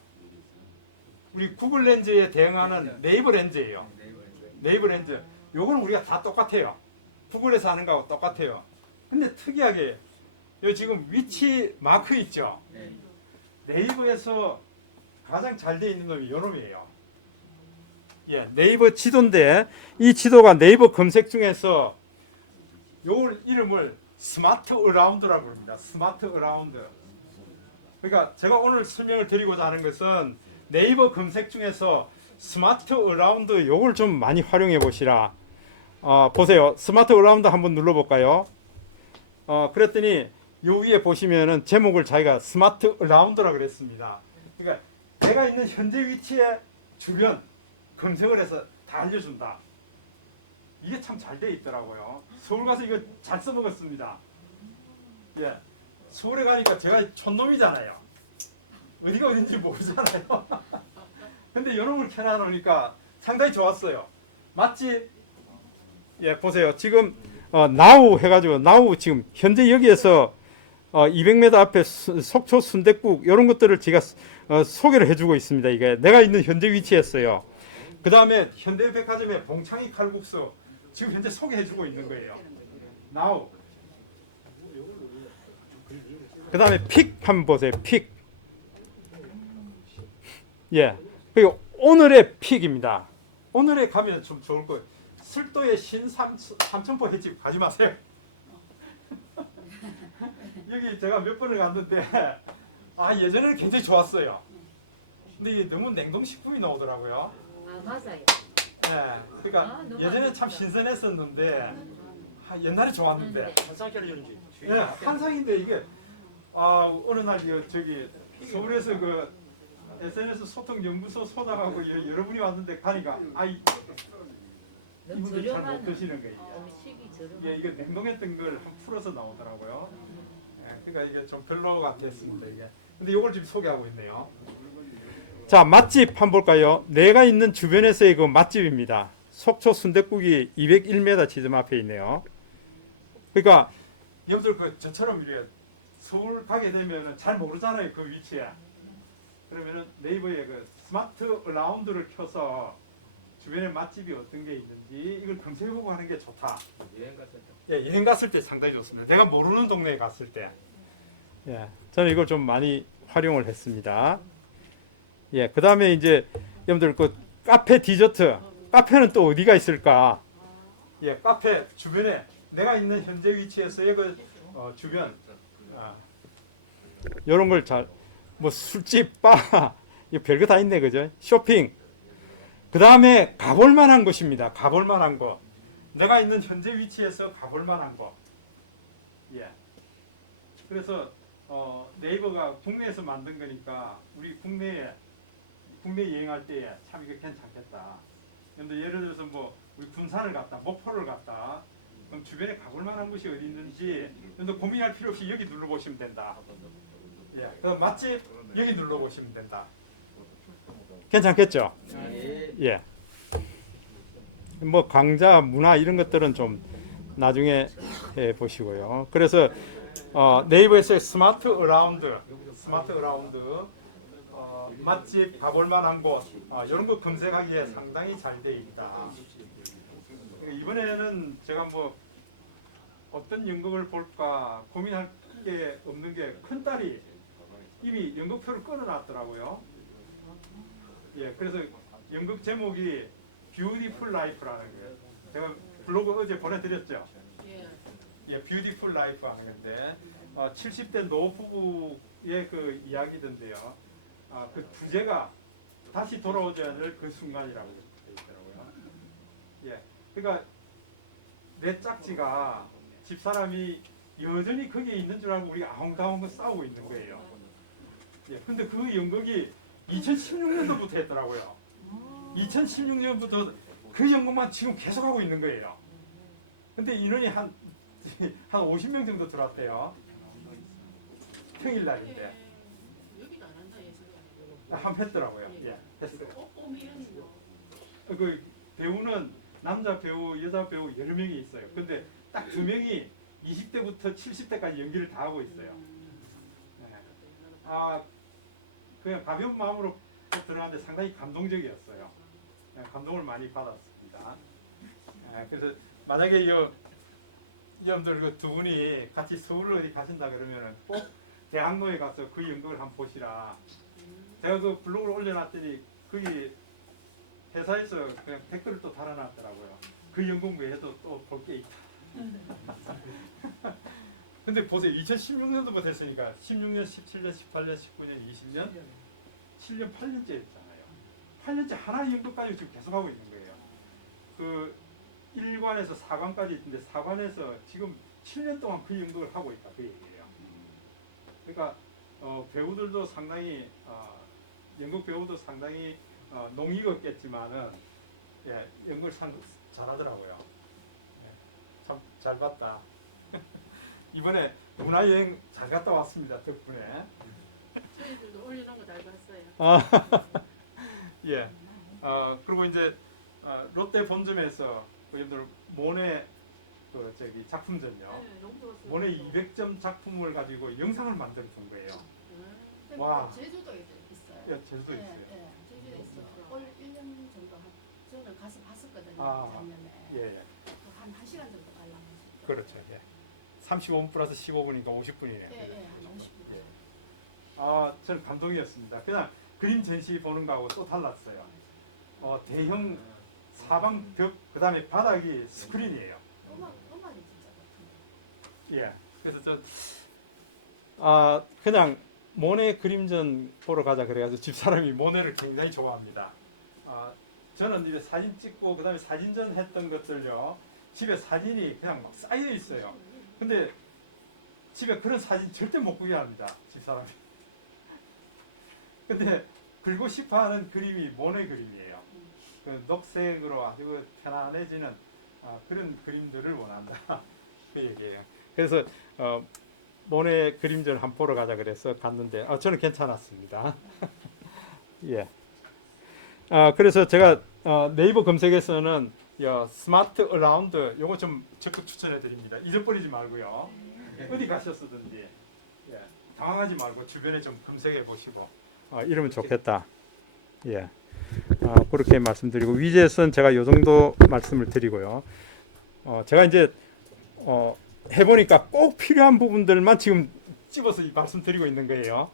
우리 구글 렌즈에 대응하는 네이버 렌즈예요. 네이버 렌즈. 요거는 우리가 다 똑같아요. 구글에서 하는 거하고 똑같아요. 근데 특이하게 요 지금 위치 마크 있죠. 네이버에서 가장 잘 돼 있는 놈이 요 놈이에요. 예, 네이버 지도인데 이 지도가 네이버 검색 중에서 요 이름을 스마트 어라운드라고 합니다. 스마트 어라운드. 그러니까 제가 오늘 설명을 드리고자 하는 것은 네이버 검색 중에서 스마트 어라운드 요걸 좀 많이 활용해 보시라. 보세요. 스마트 어라운드 한번 눌러볼까요? 그랬더니 요 위에 보시면은 제목을 자기가 스마트 어라운드라고 그랬습니다. 그러니까 내가 있는 현재 위치에 주변 검색을 해서 다 알려준다. 이게 참 잘 돼 있더라고요. 서울 가서 이거 잘 써먹었습니다. 예, 서울에 가니까 제가 촌놈이잖아요. 어디가 어딘지 모르잖아요. 근데 이놈을 켜놔놓으니까 상당히 좋았어요. 맞지? 예, 보세요. 지금 나우 해가지고 나우 지금 현재 여기에서 200m 앞에 속초 순댓국 이런 것들을 제가 소개를 해주고 있습니다. 이게 내가 있는 현재 위치였어요. 그 다음에 현대백화점의 봉창이 칼국수 지금 현재 소개해주고 있는 거예요. 나우. 그 다음에 픽 한번 보세요. 픽. 예. 그리고 오늘의 픽입니다. 오늘에 가면 좀 좋을 거예요. 술도의 삼천포 횟집 가지 마세요. 여기 제가 몇 번을 갔는데 예전에는 굉장히 좋았어요. 근데 이게 너무 냉동식품이 나오더라고요. 아 맞아요. 네, 그러니까 아, 너무 예전에 참 신선했었는데 옛날에 좋았는데 한상짜리인지 예, 한상인데 이게 어느 날 저기 서울에서 그 SNS 소통 연구소 소장하고 여러분이 왔는데 가니까 이분들 잘 못 드시는 거예요. 음식이 저렴한. 예, 이거 냉동했던 걸 한 풀어서 나오더라고요. 예, 그러니까 이게 좀 별로 같았습니다 이게. 근데 이걸 지금 소개하고 있네요. 자, 맛집 한번 볼까요? 내가 있는 주변에서의 그 맛집입니다. 속초 순댓국이 201m 지점 앞에 있네요. 그러니까 여러분들 저처럼 이래 서울 가게 되면은 잘 모르잖아요 그 위치에. 그러면은 네이버에 그 스마트 어라운드를 켜서 주변에 맛집이 어떤 게 있는지 이걸 검색해보고 하는 게 좋다. 여행 갔을 때 예, 여행 갔을 때 상당히 좋습니다. 내가 모르는 동네에 갔을 때. 예, 저는 이걸 좀 많이 활용을 했습니다. 예, 그 다음에 이제 여러분들 그 카페 디저트, 카페는 또 어디가 있을까? 예, 카페 주변에 내가 있는 현재 위치에서의 그 주변. 이런 걸 뭐 술집, 바, 이거 별거 다 있네, 그죠? 쇼핑. 그 다음에 가볼 만한 곳입니다. 가볼 만한 곳. 내가 있는 현재 위치에서 가볼 만한 곳. 예. 그래서 네이버가 국내에서 만든 거니까 우리 국내 여행할 때에 참 이거 괜찮겠다. 근데 예를 들어서 뭐 우리 군산을 갔다, 목포를 갔다. 그럼 주변에 가볼 만한 곳이 어디 있는지 근데 고민할 필요 없이 여기 눌러보시면 된다. 예. 그럼 맛집 여기 눌러보시면 된다. 괜찮겠죠? 예. 뭐 강좌, 문화 이런 것들은 좀 나중에 해 보시고요. 그래서 네이버에서 스마트 어라운드 맛집 가볼 만한 곳 이런 거 검색하기에 상당히 잘 돼 있다. 이번에는 제가 뭐 어떤 연극을 볼까 고민할 게 없는 게 큰딸이 이미 연극표를 끊어놨더라고요. 예, 그래서 연극 제목이 뷰티풀 라이프라는 거예요. 제가 블로그 어제 보내드렸죠. 예, 뷰티풀 라이프 하는 건데 70대 노부부의 그 이야기던데요. 그 주제가 다시 돌아오지 않을 그 순간이라고 되어 있더라고요. 예, 그러니까 내 짝지가 집사람이 여전히 거기에 있는 줄 알고 우리가 아웅다웅 싸우고 있는 거예요. 예, 근데 그 연극이 2016년도부터 했더라고요. 2016년부터 그 연극만 지금 계속하고 있는 거예요. 근데 인원이 한 50명 정도 들어왔대요. 평일날인데. 한번 했더라고요. 예, 했어요. 그 배우는 남자 배우, 여자 배우 여러 명이 있어요. 근데 딱 2명이 20대부터 70대까지 연기를 다 하고 있어요. 네. 그냥 가벼운 마음으로 들어갔는데 상당히 감동적이었어요. 감동을 많이 받았습니다. 그래서 만약에 여러분들 그 두 분이 같이 서울을 어디 가신다 그러면 꼭 대학로에 가서 그 연극을 한번 보시라. 제가 그 블로그를 올려놨더니 거기 회사에서 그냥 댓글을 또 달아놨더라고요. 그 연극 외에도 또 볼 게 있다. 근데 보세요. 2016년도부터 했으니까 16년, 17년, 18년, 19년, 20년, 7년, 8년째 했잖아요. 8년째 하나의 연극까지 지금 계속하고 있는 거예요. 그 1관에서 4관까지 있는데 4관에서 지금 7년 동안 그 연극을 하고 있다. 그 얘기예요. 그러니까 배우들도 상당히 연극 배우도 상당히 농익었겠지만은 예, 연극을 잘하더라고요. 예, 참 잘 봤다. 이번에 문화여행 잘 갔다 왔습니다. 덕분에. 저희들도 올리는 거 잘 봤어요. 예. 그리고 이제 롯데 본점에서 여러분들 모네 그 저기 작품전요. 모네 200점 작품을 가지고 영상을 만들어 본 거예요. 와. 제주도에 있어요. 예, 제주도 있어요. 예, 제주도에 있어. 올 1년 정도 저는 가서 봤었거든요. 작년에. 예. 한 1시간 정도 관람했어요. 그렇죠. 예. 35분 플러스 15분이니까 50분이네요. 예, 한 50분. 저는 감동이었습니다. 그냥 그림 전시 보는 거하고 또 달랐어요. 대형 사방 벽, 그 다음에 바닥이 스크린이에요. 음악이 진짜 같은. 예. 그래서 그냥 모네 그림전 보러 가자 그래가지고 집사람이 모네를 굉장히 좋아합니다. 저는 이제 사진 찍고 그다음에 사진전 했던 것들요. 집에 사진이 그냥 막 쌓여 있어요. 근데 집에 그런 사진 절대 못 구경합니다. 집사람이. 근데 그리고 싶어하는 그림이 모네 그림이에요. 그 녹색으로 아주 편안해지는 그런 그림들을 원한다. 그 얘기예요. 그래서 모네 그림전 한번 보러 가자 그래서 갔는데 저는 괜찮았습니다. 예. 그래서 제가 네이버 검색에서는 스마트 어라운드 요거 좀 적극 추천해 드립니다. 잊어버리지 말고요. 어디 가셨었든지 당황하지 말고 주변에 좀 검색해 보시고 이러면 좋겠다. 예. 그렇게 말씀드리고 위젯은 제가 요 정도 말씀을 드리고요. 제가 이제 해보니까 꼭 필요한 부분들만 지금 집어서 말씀드리고 있는 거예요.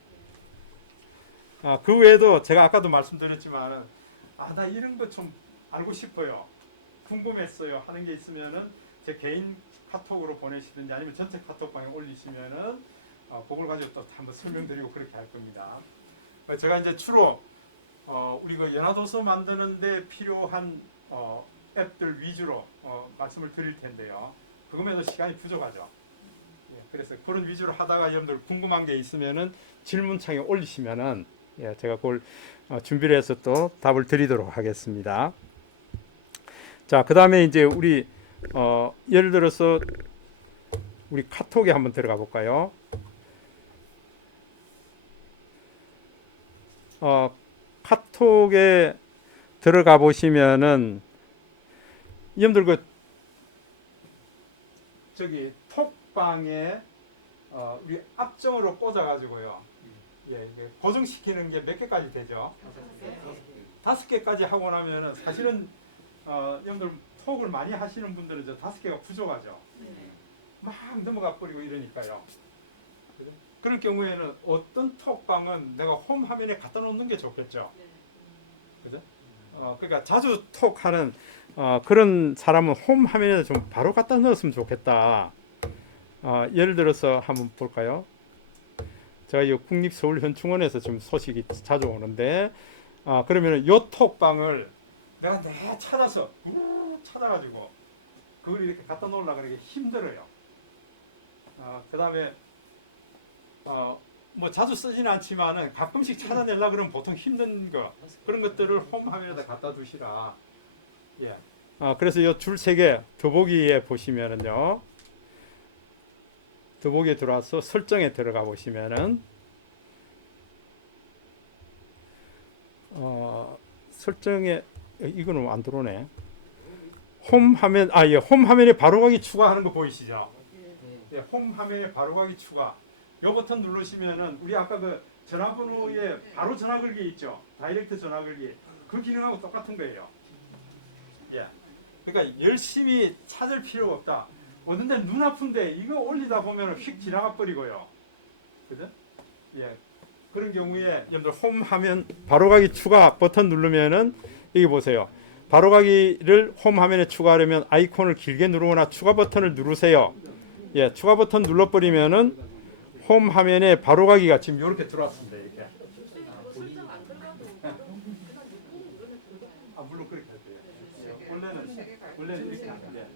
그 외에도 제가 아까도 말씀드렸지만 나 이런 거 좀 알고 싶어요. 궁금했어요. 하는 게 있으면은 제 개인 카톡으로 보내시든지 아니면 전체 카톡방에 올리시면은 그걸 가지고 또 한번 설명드리고 그렇게 할 겁니다. 제가 이제 주로 우리 그 연화도서 만드는데 필요한 앱들 위주로 말씀을 드릴 텐데요. 그거에도 시간이 부족하죠. 그래서 그런 위주로 하다가 여러분들 궁금한 게 있으면은 질문창에 올리시면은 제가 그걸 준비를 해서 또 답을 드리도록 하겠습니다. 자, 그 다음에 이제 우리 예를 들어서 우리 카톡에 한번 들어가 볼까요? 카톡에 들어가 보시면은 여러분들 그 저기 톡방에 우리 앞쪽으로 꽂아 가지고요. 고정시키는 게 몇 개까지 되죠? 5개까지 하고 나면은 사실은 여러분들 톡을 많이 하시는 분들은 저 5개가 부족하죠. 막 넘어가 버리고 이러니까요. 그럴 경우에는 어떤 톡방은 내가 홈 화면에 갖다 놓는 게 좋겠죠. 그죠? 그러니까 자주 톡하는 그런 사람은 홈 화면에 좀 바로 갖다 넣었으면 좋겠다. 예를 들어서 한번 볼까요? 제가 이 국립서울현충원에서 지금 소식이 자주 오는데 그러면은 요 톡방을 내가 찾아서 찾아가지고 그걸 이렇게 갖다 놓으려고 그러기 힘들어요. 그 다음에 뭐 자주 쓰지는 않지만은 가끔씩 찾아내려고 그러면 보통 힘든 거 그런 것들을 홈 화면에다 갖다 두시라. 예. 그래서 이 줄 3개 더보기에 보시면은요. 더보기에 들어와서 설정에 들어가 보시면은 설정에 이거는 안 들어오네. 홈 화면 홈 화면에 바로 가기 추가하는 거 보이시죠? 예, 홈 화면에 바로 가기 추가. 요 버튼 누르시면은 우리 아까 그 전화번호에 바로 전화 걸기 있죠? 다이렉트 전화 걸기. 그 기능하고 똑같은 거예요. 예. 그러니까 열심히 찾을 필요가 없다. 어딘데 눈 아픈데 이거 올리다 보면 휙 지나가 버리고요. 그죠? 예. 그런 경우에 여러분들 홈 화면 바로가기 추가 버튼 누르면은 여기 보세요. 바로가기를 홈 화면에 추가하려면 아이콘을 길게 누르거나 추가 버튼을 누르세요. 예, 추가 버튼 눌러버리면은 홈 화면에 바로가기가 지금 이렇게 들어왔습니다. 이렇게. 물론 그렇게 해도 돼요. 원래는 이렇게 하는데.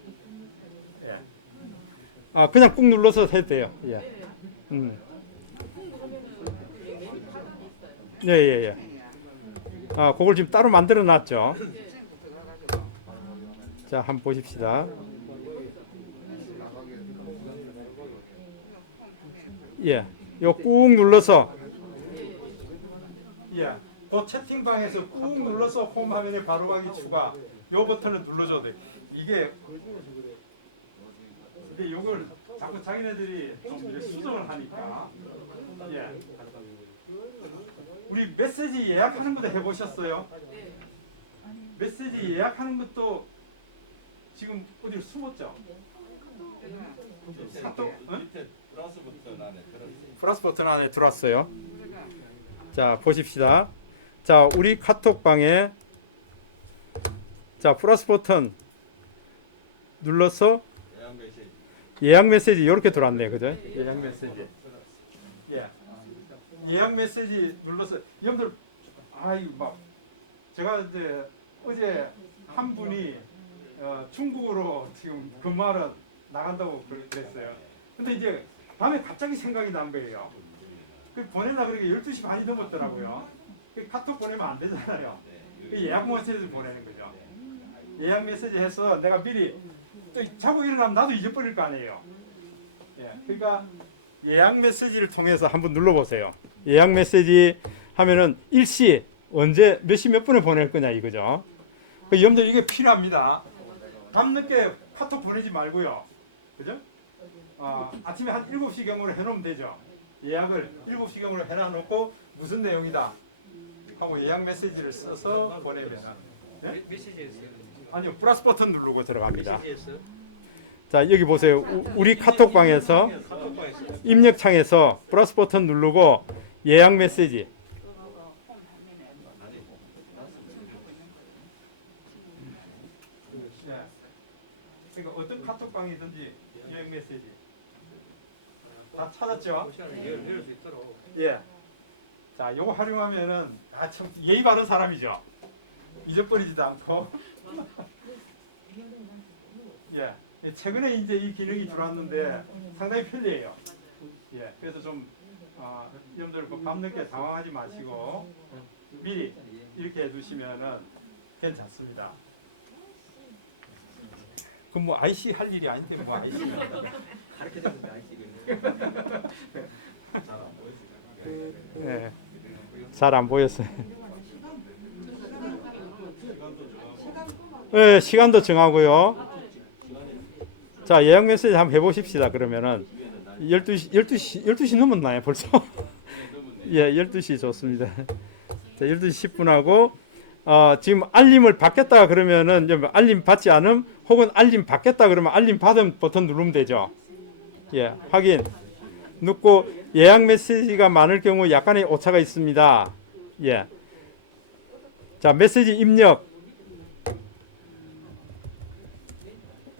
그냥 꾹 눌러서 해도 돼요. 예. 예. 그걸 지금 따로 만들어 놨죠. 자, 한번 보십시다. 예. 요 꾹 눌러서 예. 그 채팅방에서 꾹 눌러서 홈 화면에 바로 가기 추가. 요 버튼을 눌러줘도 돼. 이게 근데 요걸 자꾸 자기네들이 좀 이렇게 수정을 하니까 예. 우리 메시지 예약하는 것도 해보셨어요? 메시지 예약하는 것도 지금 어디로 숨었죠? 카톡? 밑에 플러스 버튼 안에 들어있어요. 플러스 버튼 안에 들어왔어요. 자, 보십시다. 자, 우리 카톡방에 자, 플러스 버튼 눌러서 예약 메시지 이렇게 들어왔네요. 그죠? 예약 메시지. 예. 예약 메시지 눌러서 여러분들 아이 막 제가 이제 어제 한 분이 중국으로 지금 근무하러 나간다고 그랬어요. 근데 이제 밤에 갑자기 생각이 난 거예요. 그 보내려 그러니까 12시 반이 넘었더라고요. 그 카톡 보내면 안 되잖아요. 그 예약 메시지를 보내는 거죠. 예약 메시지 해서 내가 미리 또 자고 일어나면 나도 잊어버릴 거 아니에요. 예, 그러니까 예약 메시지를 통해서 한번 눌러보세요. 예약 메시지 하면은 일시 언제 몇 시 몇 분에 보낼 거냐 이거죠. 그 여러분들 이게 필요합니다. 밤늦게 카톡 보내지 말고요. 그죠? 아침에 한 7시경으로 해놓으면 되죠. 예약을 7시경으로 해놔놓고 무슨 내용이다 하고 예약 메시지를 써서 보내면 네? 메시지였어요. 아니요, 플러스 버튼 누르고 들어갑니다. 메시지였어요. 자, 여기 보세요. 우리 카톡방에서 입력창에서 플러스 버튼 누르고 예약 메시지. 네. 그러니까 어떤 카톡방이든지 예약 메시지 다 찾았죠? 열을 수 있도록. 예. 자, 요거 활용하면은 참 예의 바른 사람이죠. 잊어버리지도 않고. 예. 최근에 이제 이 기능이 들어왔는데 상당히 편리해요. 예. 그래서 좀 여러분들 밤늦게 당황하지 마시고 미리 이렇게 해두시면은 괜찮습니다. 그럼 뭐 IC 할 일이 아닌데 뭐 IC 가르쳐줬는데 아이씨가. 네. 잘 안 보였어요. 네, 시간도 정하고요. 자, 예약 메시지 한번 해보십시다. 그러면은 12시 넘었나요 벌써? 예, 12시 좋습니다. 자, 12시 10분하고 지금 알림을 받겠다 그러면은 알림 받지 않음 혹은 알림 받겠다 그러면 알림 받음 버튼 누르면 되죠. 예, 확인. 누고 예약 메시지가 많을 경우 약간의 오차가 있습니다. 예. 자, 메시지 입력.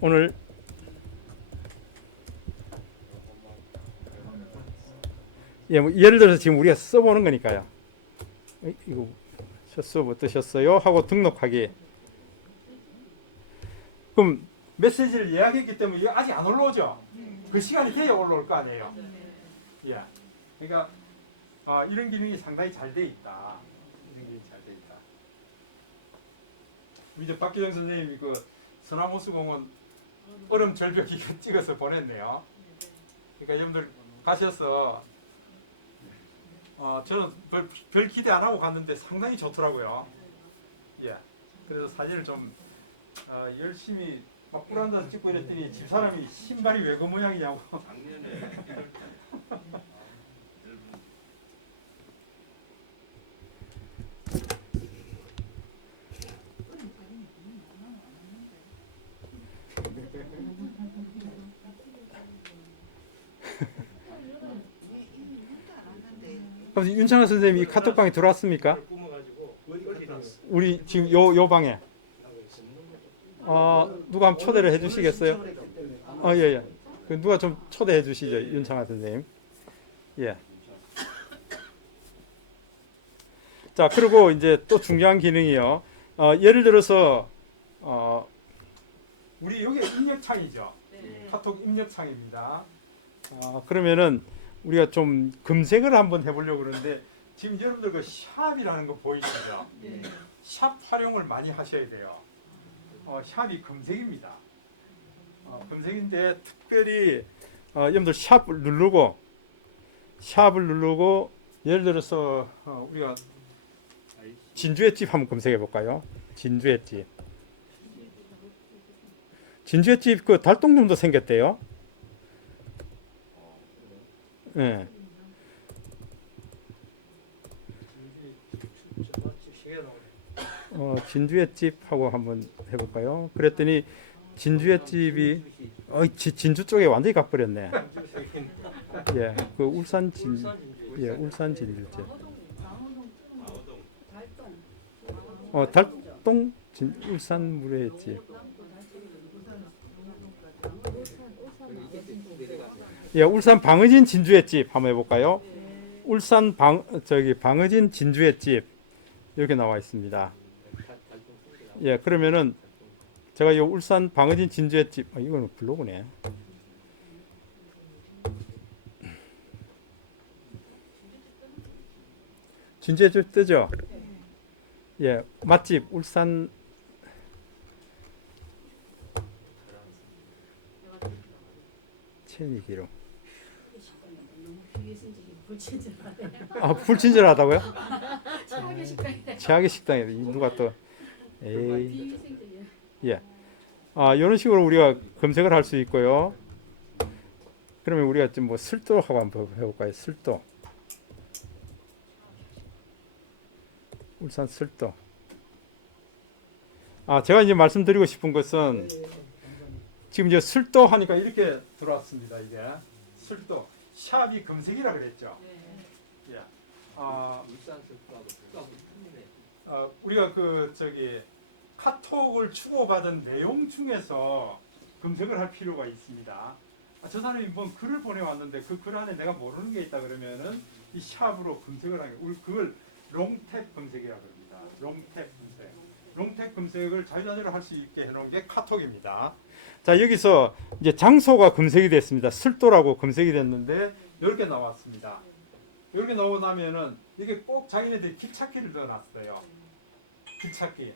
오늘 예, 뭐 예를 들어서 지금 우리가 써보는 거니까요. 이거 서버 뜨셨어요? 하고 등록하기. 그럼 메시지를 예약했기 때문에 이거 아직 안 올라오죠? 그 시간이 돼야 올라올 거 아니에요? 예. 그러니까 이런 기능이 상당히 잘 돼 있다. 이런 기능이 잘 돼 있다. 이제 박기정 선생님이 그 서남호수공원 얼음 절벽 이거 찍어서 보냈네요. 그러니까 여러분들 가셔서 저는 별 기대 안 하고 갔는데 상당히 좋더라고요. 예. 그래서 사진을 좀 열심히 막 꿀한다서 찍고 이랬더니 집사람이 신발이 왜 그 모양이냐고. 그럼 윤창호 선생님이 카톡방에 들어왔습니까? 우리 지금 요 방에 누가 한번 초대를 해주시겠어요? 예. 그 누가 좀 초대해 주시죠, 윤창호 선생님. 예. 자, 그리고 이제 또 중요한 기능이요. 예를 들어서 우리 여기 입력창이죠. 카톡 입력창입니다. 그러면은 우리가 좀 검색을 한번 해보려고 그러는데 지금 여러분들 그 샵이라는 거 보이시죠? 샵 활용을 많이 하셔야 돼요. 샵이 검색입니다. 검색인데 특별히 여러분들 샵을 누르고 예를 들어서 우리가 진주의 집 한번 검색해 볼까요? 진주의 집. 진주의 집 그 달동점도 생겼대요. 예. 진주의 집하고 한번 해볼까요? 그랬더니 진주의 집이 진주 쪽에 완전히 가버렸네. 예, 그 울산 진주집. 달동 울산 물의 집. 예, 울산 방의진 진주의 집 한번 해볼까요? 울산 방어진 진주횟집 이렇게 나와 있습니다. 예, 그러면은 제가 이 울산 방어진 진주횟집 이거는 블로그네. 진주횟집 뜨죠? 예, 맛집 울산 체니기로. 아, 불친절하다고요? 최악의 식당이다. 최악의 식당이다. 누가 또 에이. 예. 아, 이런 식으로 우리가 검색을 할 수 있고요. 그러면 우리가 좀 뭐 술도하고 한번 해볼까요? 술도. 울산 술도. 아, 제가 이제 말씀드리고 싶은 것은 지금 이제 술도 하니까 이렇게 들어왔습니다. 이게 술도 샵이 검색이라 그랬죠. 예. 우리가 카톡을 주고받은 내용 중에서 검색을 할 필요가 있습니다. 저 사람이 뭔 글을 보내왔는데 그 글 안에 내가 모르는 게 있다 그러면은 이 샵으로 검색을 하는 게 그걸 롱탭 검색이라고 합니다. 롱탭 검색. 롱탭 검색을 자유자재로 할 수 있게 해놓은 게 카톡입니다. 자, 여기서 이제 장소가 검색이 됐습니다. 술도라고 검색이 됐는데 이렇게 나왔습니다. 이렇게 나오고 나면은 이게 꼭 자기네들이 길찾기를 넣어놨어요. 길찾기.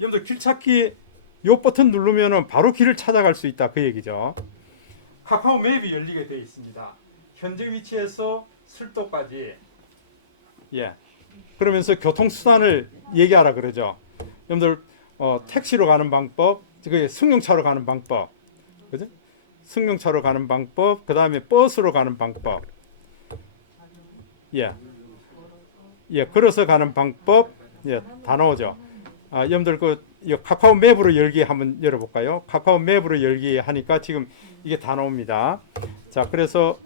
여러분들 길찾기 요 버튼 누르면은 바로 길을 찾아갈 수 있다 그 얘기죠. 카카오 맵이 열리게 되어 있습니다. 현재 위치에서 술도까지. 예. 그러면서 교통수단을 얘기하라 그러죠. 여러분들 택시로 가는 방법, 그게 승용차로 가는 방법, 그죠? 승용차로 가는 방법, 그 다음에 버스로 가는 방법, 예, 예, 걸어서 가는 방법, 예, 다 나오죠. 아, 여러분들 이 카카오 맵으로 열기 한번 열어볼까요? 카카오 맵으로 열기 하니까 지금 이게 다 나옵니다. 자, 그래서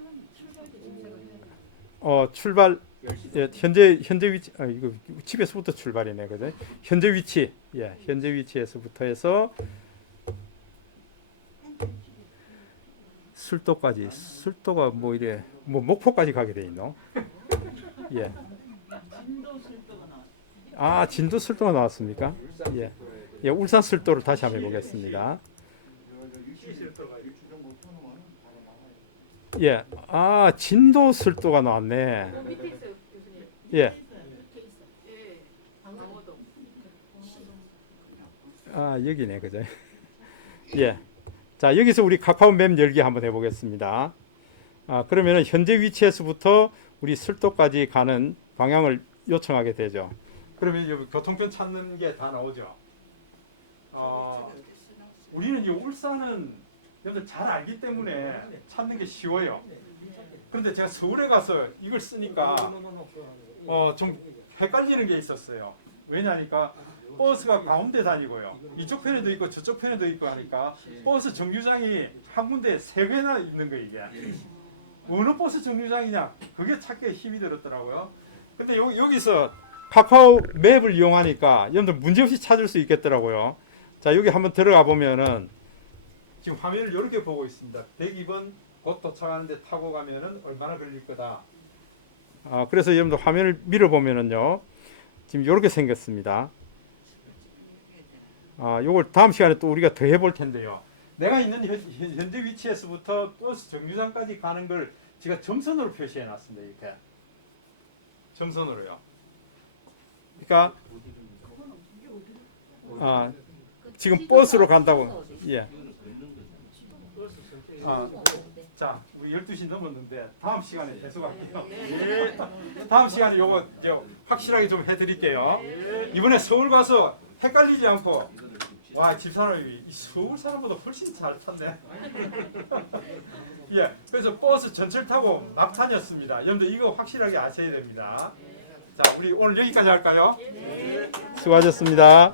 출발. 예, 현재 위치 이거 집에서부터 출발이네, 그죠? 현재 위치, 예, 현재 위치에서부터 해서 술도까지, 술도가 뭐 이래, 뭐 목포까지 가게 돼 있노? 예. 아, 진도 술도가 나왔습니까? 예, 예, 울산 술도를 다시 한번 해보겠습니다. 예, 아, 진도 술도가 나왔네. 예. 아, 여기네, 그죠? 예. 자, 여기서 우리 카카오 맵 열기 한번 해보겠습니다. 아, 그러면은 현재 위치에서부터 우리 술도까지 가는 방향을 요청하게 되죠. 그러면 여기 교통편 찾는 게 다 나오죠. 우리는 이 울산은 여러분들 잘 알기 때문에 찾는 게 쉬워요. 그런데 제가 서울에 가서 이걸 쓰니까 좀 헷갈리는 게 있었어요. 왜냐니까 버스가 가운데 다니고요. 이쪽 편에도 있고 저쪽 편에도 있고 하니까 버스 정류장이 한 군데 3개나 있는 거예요, 이게. 어느 버스 정류장이냐? 그게 찾기에 힘이 들었더라고요. 근데 여기서 카카오 맵을 이용하니까 여러분들 문제없이 찾을 수 있겠더라고요. 자, 여기 한번 들어가 보면은 지금 화면을 이렇게 보고 있습니다. 102번 곧 도착하는데 타고 가면은 얼마나 걸릴 거다. 그래서 여러분들 화면을 밀어보면은요, 지금 이렇게 생겼습니다. 요걸 다음 시간에 또 우리가 더 해볼 텐데요. 내가 있는 현재 위치에서부터 버스 정류장까지 가는 걸 제가 점선으로 표시해 놨습니다. 이렇게 점선으로요. 그러니까 지금 버스로 간다고. 예. 자, 우리 12시 넘었는데 다음 시간에 계속할게요. 예. 다음 시간에 요거 확실하게 좀 해드릴게요. 이번에 서울 가서 헷갈리지 않고, 와, 집사람이 이 서울 사람보다 훨씬 잘 탔네. 예, 그래서 버스 전철 타고 막 다녔습니다. 여러분들 이거 확실하게 아셔야 됩니다. 자, 우리 오늘 여기까지 할까요? 수고하셨습니다.